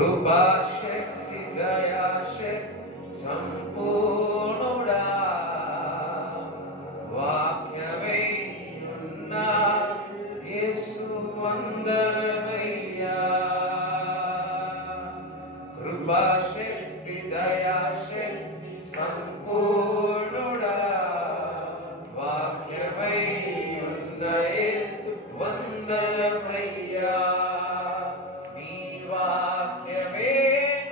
కృపా శక్తి దయా శక్తి సంపూర్ణుడా వాక్యమై ఉన్నా యేసు వందనమయ్యా. కృపా శక్తి దయా శక్తి సంపూర్ణుడా వాక్యమై ఉన్న యేసు వందనమయ్యా. నీ వాక్యమే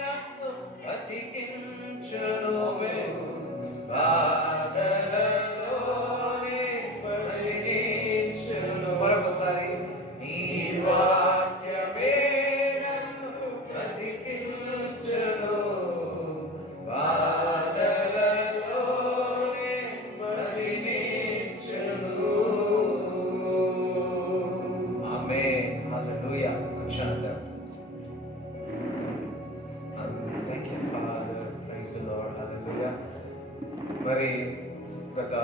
నన్ను బతికించును బాధలలోనే బలించును. మరొకసారి నీ వాక్యమే నన్ను బతికించును బాధలలోనే బలించును. ఆమేన్. హల్లెలూయా. కూర్చోండి. Thank you father. Praise the Lord. Hallelujah. మరి గత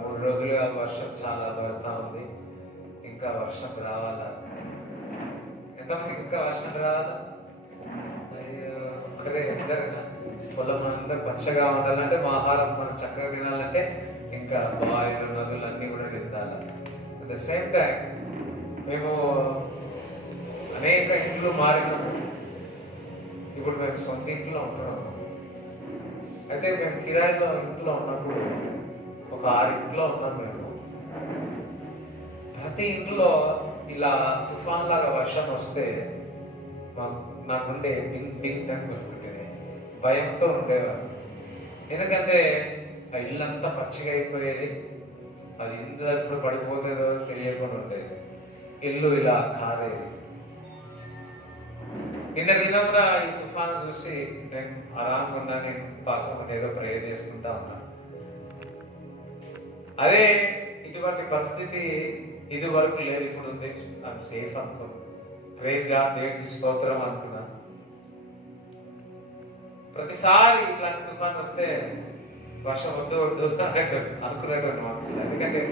3 రోజులుగా వర్షం చాలా పడతా ఉంది. ఇంకా వర్షం రావాలా? ఎంతమందికి ఇంకా వర్షం రావాలా? ఒక్కరే అందరినా? పొలం అంతా పచ్చగా ఉండాలంటే, మా ఆహారం మనం చక్కగా తినాలంటే ఇంకా బావిలు నదులు అన్నీ కూడా నిండాలి. అట్ ద సేమ్ టైం మేము అనేక ఇండ్లు మారినాము. ఇప్పుడు మేము సొంత ఇంట్లో ఉంటున్నాము. అయితే మేము కిరాయిలో ఇంట్లో ఉన్నప్పుడు ఒక 6 ఇంట్లో ఉన్నాం మేము. ప్రతి ఇంట్లో ఇలా తుఫాన్ లాగా వర్షం వస్తే నాకుండే డింగ్ డింగ్ అని పెట్టుకుంటేనే భయంతో ఉండేవారు. ఎందుకంటే ఆ ఇల్లంతా పచ్చిగా అయిపోయేది. అది ఇంట్లో ఎప్పుడు పడిపోతుందో తెలియకుండా ఉండేది. ఇల్లు ఇలా కారేది. నిన్న దినమున ఈ తుఫాను చూసి నేను ఆరాంగా ఉన్నా. నేను పాస్టర్ ఏదో ప్రేయర్ చేసుకుంటా ఉన్నా. అదే ఇటువంటి పరిస్థితి ఇది వరకు లేదు, ఇప్పుడు ఉంది. ఐఎమ్ సేఫ్ అనుకో. ప్రైజ్ గాడ్, దేవునికి స్తోత్రం అనుకున్నా. ప్రతిసారి ఇట్లాంటి తుఫాన్ వస్తే వర్షం వద్దు వద్దు అనుకునేటువంటి మనసులో. ఎందుకంటే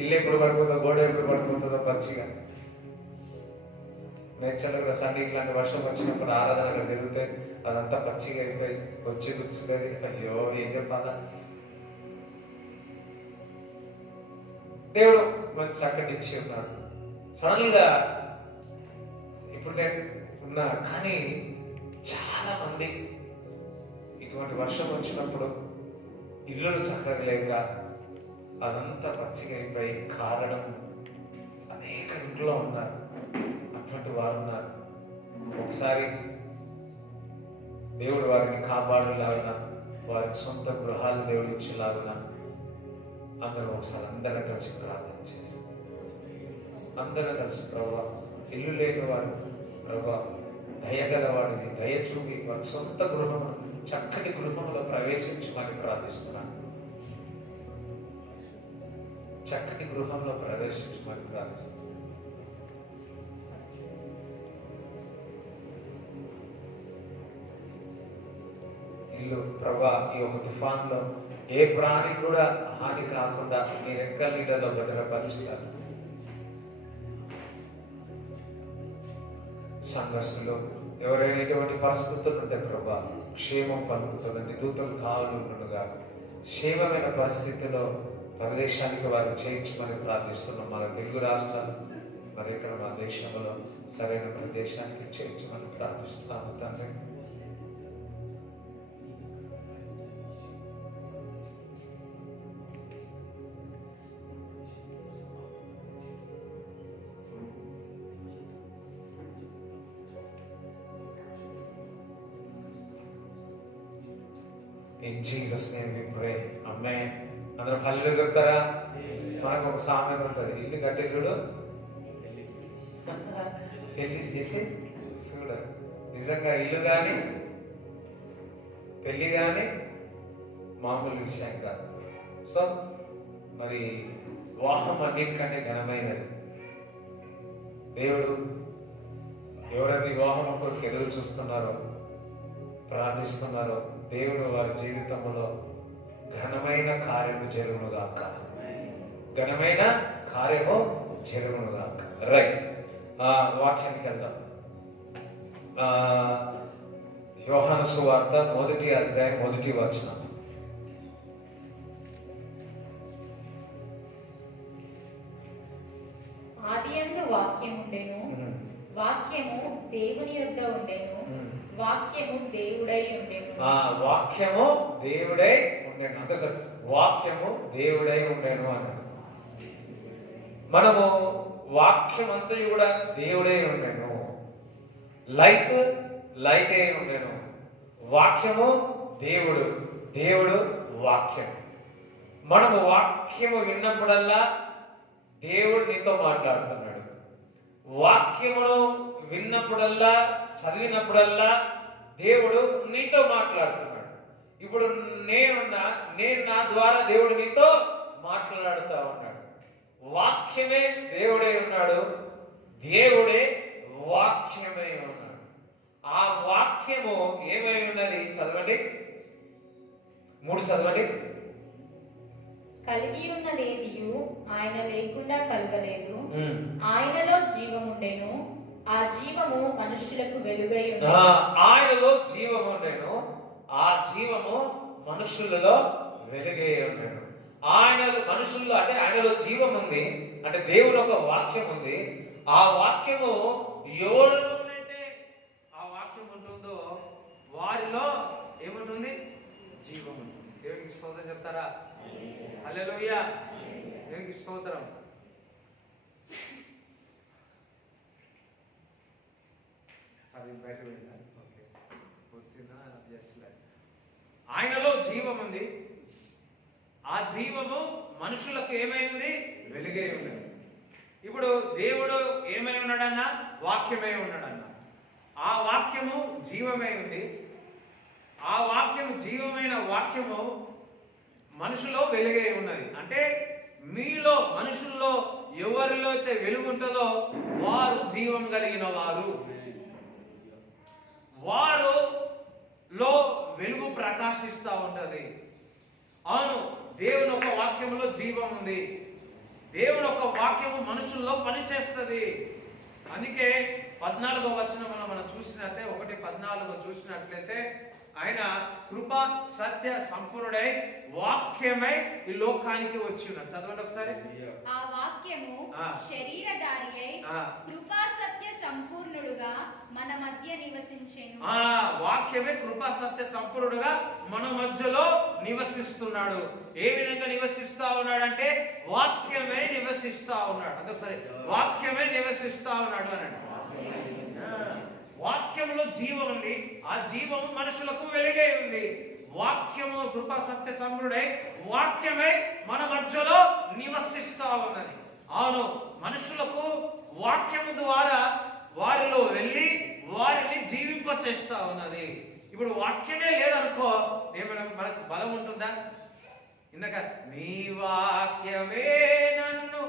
ఇల్లు ఎప్పుడు పడిపోతుందో, గోడ ఎప్పుడు పడిపోతుందో పచ్చిగా. నేచర్గా సండే ఇట్లాంటి వర్షం వచ్చినప్పుడు ఆరాధన అక్కడ జరిగితే అదంతా పచ్చిగా అయిపోయి వచ్చి కూర్చుంటుంది. అయ్యో ఏం చెప్పాలా? దేవుడు మంచి చక్కటి ఇచ్చి ఉన్నాడు. సడన్ గా ఇప్పుడు నేను ఉన్నా, కానీ చాలా మంది ఇటువంటి వర్షం వచ్చినప్పుడు ఇల్లులు చక్కగా లేక అదంతా పచ్చిగా అయిపోయి కారణం అనేక ఇంట్లో ఉన్నారు. అటువంటి వారు ఉన్నారు. ఒకసారి దేవుడు వారిని కాపాడేలాగున, వారికి సొంత గృహాలు దేవుడు ఇచ్చేలాగున అందరూ ఒకసారి అందరం కలిసి ప్రార్థన చేసి, అందరం కలిసి ప్రభువా, ఇల్లు లేని వారు ప్రభువా, దయగల వాడిని దయ చూపి వారి సొంత గృహం చక్కటి గృహంలో ప్రవేశించమని ప్రార్థిస్తున్నాను. చక్కటి గృహంలో ప్రవేశించమని ప్రార్థిస్తున్నాను. ఇల్లు ప్రభా, ఈ ఒక తుఫాన్లో ఏ ప్రాణి కూడా హాని కాకుండా మీ రెక్కల నీడలో భద్రపరిచారు. సంఘస్థులు ఎవరైనా ఎటువంటి పరిస్థితులు ఉంటే ప్రభా క్షేమం పలుకుతుందని దూతలు కావాలనుగా క్షేమమైన పరిస్థితిలో ప్రదేశానికి వారు చేయించమని ప్రార్థిస్తున్నాం. మన తెలుగు రాష్ట్రాలు మరి ఇక్కడ మన దేశంలో సరైన ప్రదేశానికి చేయించమని ప్రార్థిస్తున్నాము తండ్రి. In Jesus' name we pray. Amen. అందరూ హల్లెలూయా చెప్తారా? మనకు ఒక సామెత ఉంటుంది, ఇల్లు కట్టే చూడు పెళ్లి చేసి చూడ. నిజంగా ఇల్లు కానీ పెళ్లి కానీ మామూలు విషయం కాదు. సో మరి వివాహం అన్నిటికంటే ఘనమైనది. దేవుడు ఎవరైతే వివాహం కొరకు ఎదురు చూస్తున్నారో, ప్రార్థిస్తున్నారో, దేవుడు వారి జీవితంలో ఘనమైన కార్యము జరుగునుగాక. ఘనమైన కార్యము జరుగునుగాక. రైట్, వాక్యానికి వెళ్దాం. యోహాను సువార్త 1వ అధ్యాయం 1వ వచనం. ఆదియందు వాక్యముండెను, వాక్యము దేవుని యొద్ద ఉండెను, వాక్యము దేవుడై ఉండెను. వాక్యము దేవుడై ఉండెను. అంటే వాక్యము దేవుడై ఉండెను అన్నాడు. మనము వాక్యం అంతా కూడా దేవుడై ఉండెను. లైట్ అయి ఉండెను. వాక్యము దేవుడు, దేవుడు వాక్యం. మనము వాక్యము విన్నప్పుడల్లా దేవుడు నీతో మాట్లాడుతున్నాడు. వాక్యమును విన్నప్పుడల్లా, చదివినప్పుడల్లా దేవుడు నీతో మాట్లాడుతున్నాడు. ఇప్పుడు నేను నా ద్వారా దేవుడు నీతో మాట్లాడుతూ ఉన్నాడు. వాక్యమే దేవుడై ఉన్నాడు, దేవుడే వాక్యమై ఉన్నాడు. ఆ వాక్యము ఏమై ఉన్నది? చదవండి, 3 చదవండి. కలిగి ఉన్నదేదియు ఆయన లేకుండా కలగలేదు, ఆయనలో జీవముండెను, ఆ జీవము మనుషులకు వెలుగై ఉండెను. ఆయనలో జీవముండెను, ఆ జీవము మనుషులలో వెలుగై ఉండెను. మనుషుల్లో అంటే ఆయనలో జీవం ఉంది, అంటే దేవుని ఒక వాక్యం ఉంది. ఆ వాక్యము ఎవరిలోనైతే ఆ వాక్యం ఉంటుందో వారిలో ఏముంటుంది? జీవం ఉంటుంది. దేవునికి స్తోత్రం చెప్తారా? హల్లెలూయా, దేవునికి స్తోత్రం. అది బయట వెళ్ళాలి. ఓకే, ఆయనలో జీవం ఉంది, ఆ జీవము మనుషులకు ఏమైంది? వెలుగై ఉన్నది. ఇప్పుడు దేవుడు ఏమై ఉన్నాడన్నా? వాక్యమై ఉన్నాడన్నా. ఆ వాక్యము జీవమై ఉంది. ఆ వాక్యము, జీవమైన వాక్యము మనుషులో వెలుగై ఉన్నది. అంటే మీలో, మనుషుల్లో ఎవరిలో అయితే వెలుగు ఉంటుందో వారు జీవం కలిగిన వారులో వెలుగు ప్రకాశిస్తూ ఉంటది. అవును, దేవుని ఒక వాక్యములో జీవం ఉంది. దేవుని ఒక వాక్యము మనుషుల్లో పనిచేస్తుంది. అందుకే 14వ వచనంలో మనం చూసినట్లయితే, 1:14 చూసినట్లయితే, ఆయన కృపా సత్య సంపూర్ణుడై వాక్యమై ఈ లోకానికి వచ్చి ఉన్నాడు. చదవండి ఒకసారి. ఆ వాక్యము శరీరధారి అయి కృపా సత్య సంపూర్ణుడుగా మన మధ్య నివసించెను. వాక్యమే కృపా సత్య సంపూర్ణుడుగా మన మధ్యలో నివసిస్తున్నాడు. ఏ విధంగా నివసిస్తా ఉన్నాడంటే వాక్యమే నివసిస్తా ఉన్నాడు. అందుకని వాక్యమే నివసిస్తా ఉన్నాడు అన్నాడు. వాక్యంలో జీవం ఉంది, ఆ జీవము మనుషులకు వెలుగై ఉంది. వాక్యము కృపా సత్య సంపూర్ణుడై వాక్యమై మన మధ్యలో నివసిస్తా ఉన్నది. అవును, మనుషులకు వాక్యము ద్వారా వారిలో వెళ్ళి వారిని జీవింప చేస్తా ఉన్నది. ఇప్పుడు వాక్యమే లేదనుకో, ఏమైనా మనకు బలం ఉంటుందా? ఇందాక నీ వాక్యమే నన్ను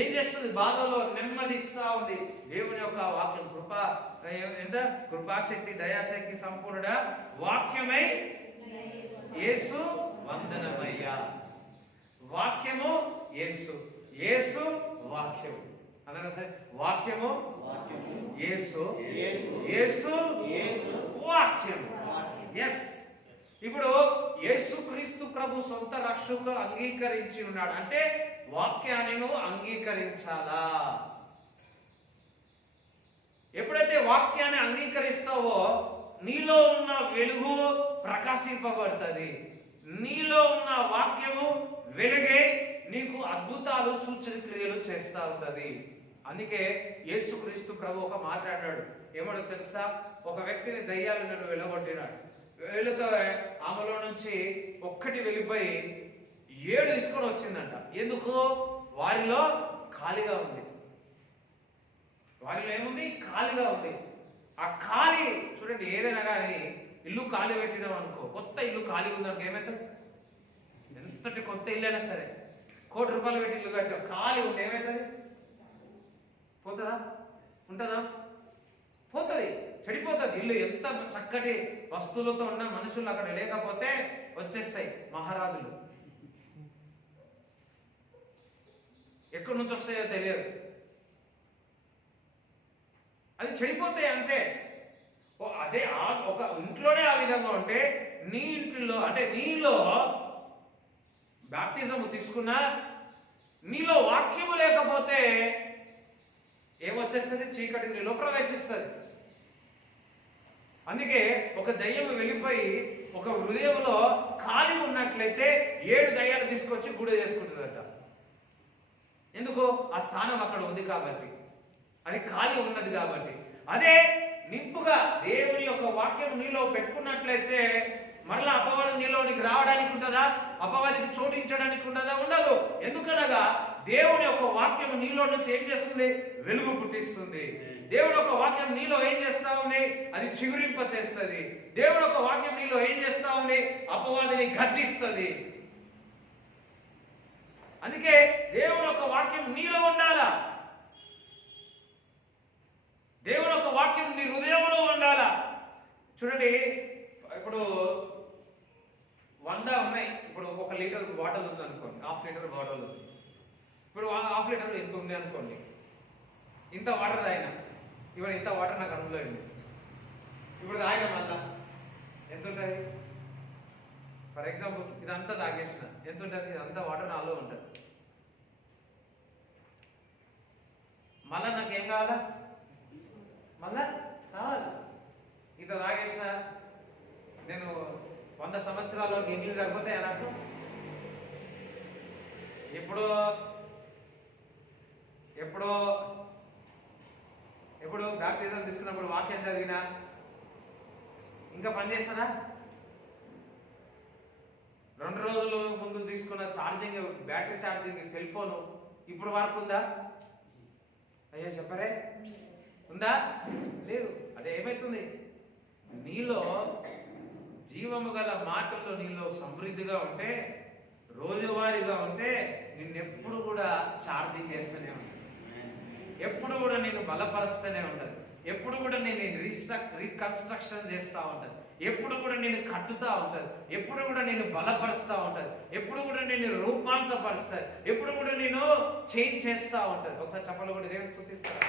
ఏం చేస్తుంది? బాధలో నెమ్మదిస్తా ఉంది. దేవుని యొక్క వాక్యం కృపాశక్తి దయాశక్తి సంపూర్ణ వాక్యమై యేసు వందనమయ్యా. వాక్యము యేసు, యేసు వాక్యము. అందరూ సరే, వాక్యము యేసు, యేసు వాక్యము. ఎస్, ఇప్పుడు యేసుక్రీస్తు ప్రభు సొంత రక్షకుగా అంగీకరించి ఉన్నాడు అంటే వాక్యాన్ని నువ్వు అంగీకరించాలా. ఎప్పుడైతే వాక్యాన్ని అంగీకరిస్తావో నీలో ఉన్న వెలుగు ప్రకాశింపబడుతుంది. నీలో ఉన్న వాక్యము వెలుగై నీకు అద్భుతాలు సూచన క్రియలు చేస్తూ ఉంటది. అందుకే యేసుక్రీస్తు ప్రభు ఒక మాట్లాడాడు. ఏమో తెలుసా? ఒక వ్యక్తిని దయ్యాలు నన్ను వెళ్ళగొట్టినాడు. వెళుతో ఆమెలో నుంచి ఒక్కటి వెళ్ళిపోయి 7 తీసుకొని వచ్చిందంట. ఎందుకు? వారిలో ఖాళీగా ఉంది. వారిలో ఏముంది? ఖాళీగా ఉంది. ఆ ఖాళీ చూడండి, ఏదైనా కానీ ఇల్లు ఖాళీ పెట్టినాం అనుకో, కొత్త ఇల్లు ఖాళీ ఉందనుకో ఏమవుతుంది? ఎంతటి కొత్త ఇల్లు అయినా సరే, ₹1 కోటి పెట్టి ఇల్లు కట్టాం, ఖాళీ ఉంది, ఏమవుతుంది? పోతుందా? ఉంటుందా? పోతుంది, చెడిపోతుంది ఇల్లు. ఎంత చక్కటి వస్తువులతో ఉన్న మనుషులు అక్కడ లేకపోతే వచ్చేస్తాయి మహారాజులు. ఎక్కడి నుంచి వస్తాయో తెలియదు, అది చెడిపోతాయి అంతే. అదే ఒక ఇంట్లోనే ఆ విధంగా ఉంటే నీ ఇంట్లో అంటే నీలో బాప్తిజం తీసుకున్నా నీలో వాక్యము లేకపోతే ఏమొచ్చేస్తుంది? చీకటి నీలో ప్రవేశిస్తుంది. అందుకే ఒక దయ్యం వెళ్ళిపోయి ఒక హృదయంలో ఖాళీ ఉన్నట్లయితే 7 దయ్యాలు తీసుకొచ్చి గుడి చేసుకుంటుందట. ఎందుకు? ఆ స్థానం అక్కడ ఉంది కాబట్టి, అది ఖాళీ ఉన్నది కాబట్టి. అదే నింపుగా దేవుని యొక్క వాక్యం నీలో పెట్టుకున్నట్లయితే మరలా అపవాదం నీలోనికి రావడానికి ఉంటుందా? అపవాదికి చోటించడానికి ఉంటుందా? ఉండదు. ఎందుకనగా దేవుని యొక్క వాక్యం నీలో నుంచి ఏం చేస్తుంది? వెలుగు పుట్టిస్తుంది. దేవుడు ఒక వాక్యం నీలో ఏం చేస్తా ఉంది? అది చిగురింప చేస్తుంది. దేవుడు ఒక వాక్యం నీలో ఏం చేస్తా ఉంది? అపవాదిని గద్దిస్తుంది. అందుకే దేవుని ఒక వాక్యం నీలో ఉండాలా. దేవుని ఒక వాక్యం నీ హృదయంలో ఉండాలా. చూడండి, ఇప్పుడు 100 ఉన్నాయి. ఇప్పుడు 1 లీటర్ బాటిల్ ఉంది అనుకోండి, 1/2 లీటర్ బాటిల్ ఉంది. ఇప్పుడు 1/2 లీటర్ ఎంత ఉంది అనుకోండి, ఇంత వాటర్ తాగినా, ఇవాళ ఇంత వాటర్ నాకు అనుభవం ఉంది. ఇప్పుడు తాగిన మళ్ళా ఎంత ఉంటుంది? ఫర్ ఎగ్జాంపుల్ ఇదంతా తాగేసిన ఎంత ఉంటుంది? ఇదంతా వాటర్ నాలో ఉంటుంది. మళ్ళా నాకేం కావాలా? మళ్ళా కావాలి. ఇంత తాగేసిన నేను 100 సంవత్సరాల వరకు ఎన్ని సరిపోతాయి నాకు? ఎప్పుడో బాప్తిజం తీసుకున్నప్పుడు వాక్యం చదివినా ఇంకా పనిచేస్తారా? 2 రోజుల ముందు తీసుకున్న charging, battery charging cell phone ఇప్పుడు వరకు ఉందా? అయ్యో చెప్పరే, ఉందా? లేదు. అదే ఏమవుతుంది? నీలో జీవము గల మాటల్లో నీలో సమృద్ధిగా ఉంటే, రోజువారీగా ఉంటే నిన్నెప్పుడు కూడా ఛార్జింగ్ చేస్తూనే ఉంటుంది. ఎప్పుడు కూడా నేను బలపరుస్తూనే ఉంటుంది. ఎప్పుడు కూడా నేను రీకన్స్ట్రక్షన్ చేస్తూ ఉంటాను. ఎప్పుడు కూడా నేను కట్టుతూ ఉంటాను. ఎప్పుడు కూడా నేను బలపరుస్తూ ఉంటాను. ఎప్పుడు కూడా నేను రూపాంతరపరుస్తాను. ఎప్పుడు కూడా నేను చేంజ్ చేస్తూ ఉంటాను. ఒకసారి చెప్పలు కూడా దేవుని స్తుతిస్తాను.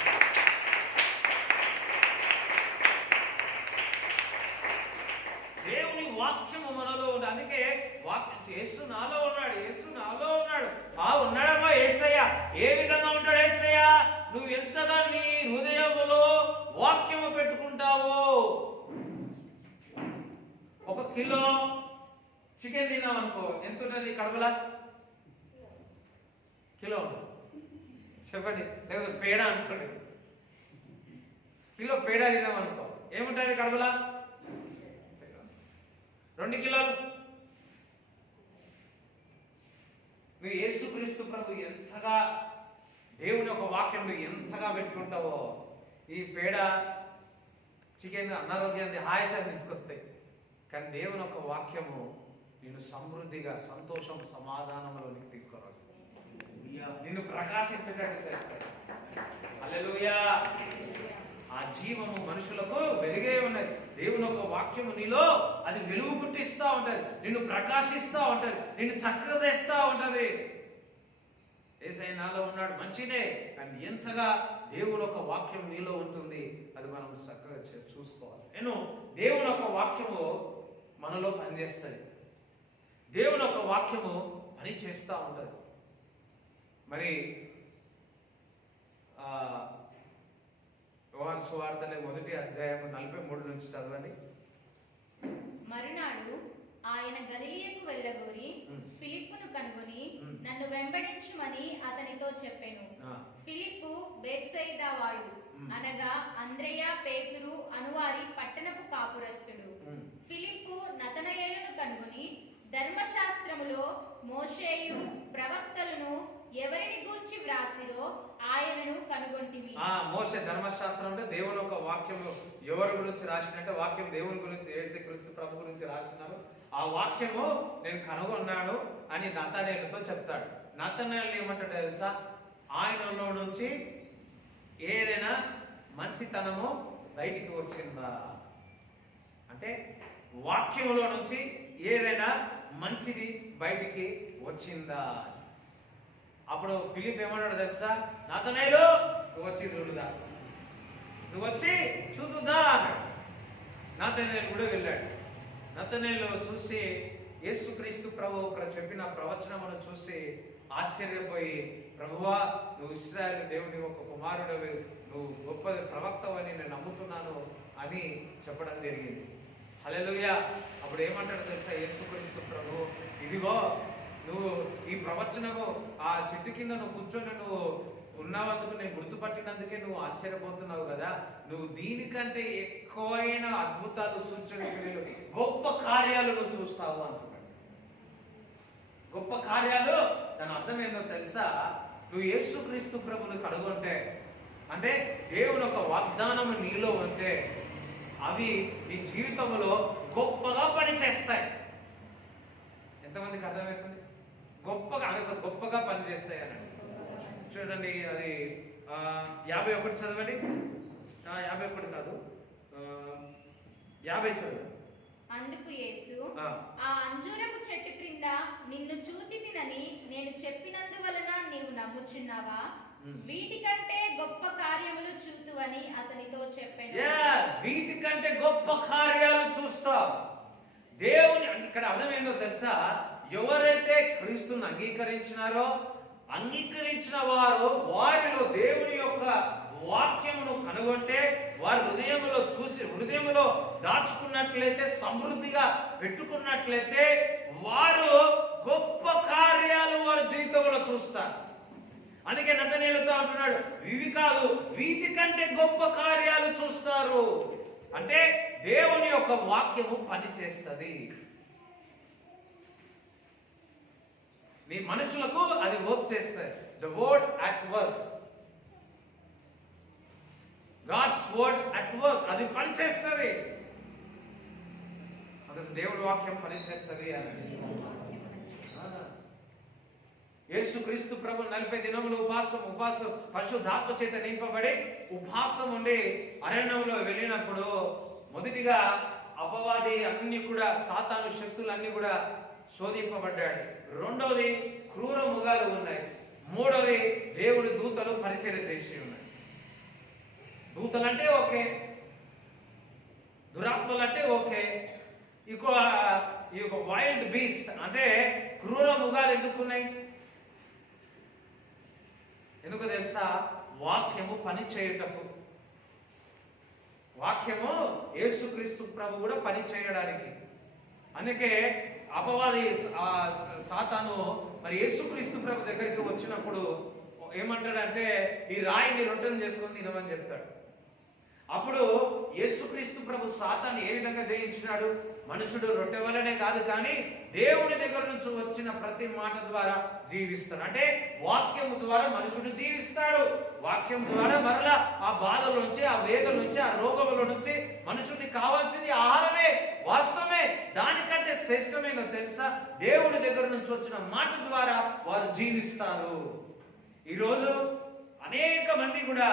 దేవుని వాక్యము మనలో ఉంది. అందుకే వాక్యం యేసు నాలో ఉన్నాడు, యేసు నాలో ఉన్నాడు. ఉన్నాడమ్మా యేసయ్య. ఏ విధంగా ఉంటాడు యేసయ్య? నువ్వు ఎంతగా నీ హృదయంలో వాక్యము పెట్టుకుంటావో. 1 కిలో చికెన్ తిన్నావు అనుకో, ఎంత ఉంటుంది కడపలా? కిలో చెప్పండి. లేకపోతే పేడ అనుకోండి, కిలో పేడ తిన్నావు అనుకో, ఏముంటుంది కడపలా? 2 కిలోలు. నువ్వు యేసుక్రీస్తు ప్రభు ఎంతగా దేవుని యొక్క వాక్యంలో ఎంతగా పెట్టుకుంటావో, ఈ పేడ చికెన్ అనారోగ్యాన్ని హాయసాన్ని తీసుకొస్తాయి. కానీ దేవుని యొక్క వాక్యము నిన్ను సమృద్ధిగా సంతోషం సమాధానంలోనికి తీసుకొని వస్తాయి. నిన్ను ప్రకాశించేటట్టు చేస్తాయి. హల్లెలూయా. ఆ జీవము మనుషులకు వెలుగే ఉన్నది. దేవుని యొక్క వాక్యము నీలో అది వెలుగు పుట్టిస్తూ ఉంటది, నిన్ను ప్రకాశిస్తూ ఉంటది, నిన్ను చక్కగా చేస్తూ ఉంటది. యేసయ్య నాలో ఉన్నాడు మంచిదే, కానీ ఎంతగా దేవుని యొక్క వాక్యం నీలో ఉంటుంది అది మనం చక్కగా చూసుకోవాలి. నేను దేవుని యొక్క వాక్యము మనలో పనిచేస్తుంది. దేవుని యొక్క వాక్యము పని చేస్తూ ఉంటుంది. మరి యోహాను సువార్త 1వ అధ్యాయం 43 నుంచి చదవండి. మరునాడు ఆయన గలిలయకు వెళ్ళగోరి ఫిలిప్పును కనుగొని నన్ను వెంబడించుమని అతనితో చెప్పెను. ఫిలిప్పు బేత్సయిదా వాడు, అనగా అంద్రెయ, పేతురు అనువారి పట్టణపు కాపురస్తుడు. ఫిలిప్పు నతనయేలును కనుగొని ధర్మశాస్త్రములో మోషేయు ప్రవక్తలను ఎవరిని గూర్చి వ్రాసిరో ఆయనను కనుగొంటిమి. మోషే ధర్మశాస్త్రం అంటే దేవుని ఒక వాక్యం ఎవరి గురించి రాసినట్టే వాక్యం దేవుని గురించి యేసుక్రీస్తు ప్రభు గురించి రాసినారు. ఆ వాక్యము నేను కనుగొన్నాను అని నతనయేలుతో చెప్తాడు. నతనయేలు ఏమంటాడు తెలుసా? ఆయనలో నుంచి ఏదైనా మంచితనము బయటికి వచ్చిందా అంటే వాక్యంలో నుంచి ఏదైనా మంచిది బయటికి వచ్చిందా. అప్పుడు ఫిలిప్ ఏమన్నాడు తెలుసా? నతనయేలు నువ్వు వచ్చి చూడుదా, నువ్వు వచ్చి చూసుదా అన్నాడు. నతనయేలు కూడా వెళ్ళాడు. నతనయేలు చూసి యేసుక్రీస్తు ప్రభు చెప్పిన ప్రవచనమును చూసి ఆశ్చర్యపోయి, ప్రభువా నువ్వు ఇశ్రాయేలు దేవుని ఒక కుమారుడవి, నువ్వు గొప్ప ప్రవక్తవని నేను నమ్ముతున్నాను అని చెప్పడం జరిగింది. హల్లెలూయా. అప్పుడు ఏమంటాడు తెలుసా యేసుక్రీస్తు ప్రభు? ఇదిగో నువ్వు ఈ ప్రవచనము ఆ చెట్టు కింద నువ్వు కూర్చొని నువ్వు ఉన్నందుకు నేను గుర్తుపట్టినందుకే నువ్వు ఆశ్చర్యపోతున్నావు కదా, నువ్వు దీనికంటే ఎక్కువైన అద్భుతాలు, సూచనలు, గొప్ప కార్యాలు నువ్వు చూస్తావు అంటున్నాడు. గొప్ప కార్యాలు దాని అర్థం ఏంటో తెలుసా? నువ్వు యేసుక్రీస్తు ప్రభుని కనుగొంటే, అంటే దేవుని ఒక వాగ్దానం నీలో ఉంటే అవి నీ జీవితంలో గొప్పగా పనిచేస్తాయి. ఎంతమందికి అర్థమవుతుంది? గొప్పగా అసలు గొప్పగా పనిచేస్తాయి అని చూడండి. అది 51 చదవండి. 51 కాదు, 50 చదవండి. అందుకు యేసు, ఆ అంజూరపు చెట్టు క్రింద నిన్ను చూచి తినని నేను చెప్పినందువలన నీవు నమ్ముచున్నావా? వీటికంటే గొప్ప కార్యములు చూతువని అతనితో చెప్పాను. వీటికంటే గొప్ప కార్యాలు చూస్తావు. దేవుని ఇక్కడ అర్థం ఏంటో తెలుసా? ఎవరైతే క్రీస్తుని అంగీకరించిన వారు వారిలో దేవుని యొక్క వాక్యమును కనుగొంటే, వారి హృదయంలో దాచుకున్నట్లయితే, సమృద్ధిగా పెట్టుకున్నట్లయితే, వారు గొప్ప కార్యాలు వారి జీవితంలో చూస్తారు. అందుకే నతనయేలుతో అంటున్నాడు, ఇవి కాదు వీటికంటే గొప్ప కార్యాలు చూస్తారు. అంటే దేవుని యొక్క వాక్యము పనిచేస్తుంది. నీ మనుషులకు అది వర్క్ చేస్తుంది. The word at work, God's word at work, అది పనిచేస్తుంది. అసలు దేవుడి వాక్యం పనిచేస్తుంది అని యేసుక్రీస్తు ప్రభు 40 దినములు ఉపవాసం పరిశుద్ధాత్మ చేత నింపబడి ఉపవాసం ఉండి అరణ్యంలో వెళ్ళినప్పుడు మొదటిగా అపవాది అన్ని కూడా, సాతాను శక్తులన్నీ కూడా శోధింపబడ్డాడు. రెండవది క్రూర మృగాలు ఉన్నాయి. మూడవది దేవుడి దూతలు పరిచర్య చేసి ఉన్నాయి. దూతలంటే ఓకే, దురాత్మలంటే ఓకే. ఈ యొక్క వైల్డ్ బీస్ట్ అంటే క్రూర మృగాలు ఎందుకున్నాయి? ఎందుకు తెలుసా? వాక్యము పని చేయుటకు. వాక్యము యేసుక్రీస్తు ప్రభు కూడా పని చేయడానికి. అందుకే అపవాది సాతాను మరి యేసుక్రీస్తు ప్రభు దగ్గరికి వచ్చినప్పుడు ఏమంటాడంటే, ఈ రాయిని రొట్టెలు చేసుకొని తినమని చెప్తాడు. అప్పుడు యేసుక్రీస్తు ప్రభు సాతాను ఏ విధంగా జయించినాడు? మనుషుడు రొట్టె వల్లనే కాదు, కానీ దేవుని దగ్గర నుంచి వచ్చిన ప్రతి మాట ద్వారా జీవిస్తాడు. అంటే వాక్యం ద్వారా మనుషుడు జీవిస్తాడు. వాక్యం ద్వారా మరలా ఆ బాధల నుంచి, ఆ వేదల నుంచి, ఆ రోగముల నుంచి మనుషుడికి కావాల్సింది ఆహారమే, వాస్తవమే. దానికంటే శ్రేష్టమేదో తెలుసా? దేవుని దగ్గర నుంచి వచ్చిన మాట ద్వారా వారు జీవిస్తారు. ఈరోజు అనేక మంది కూడా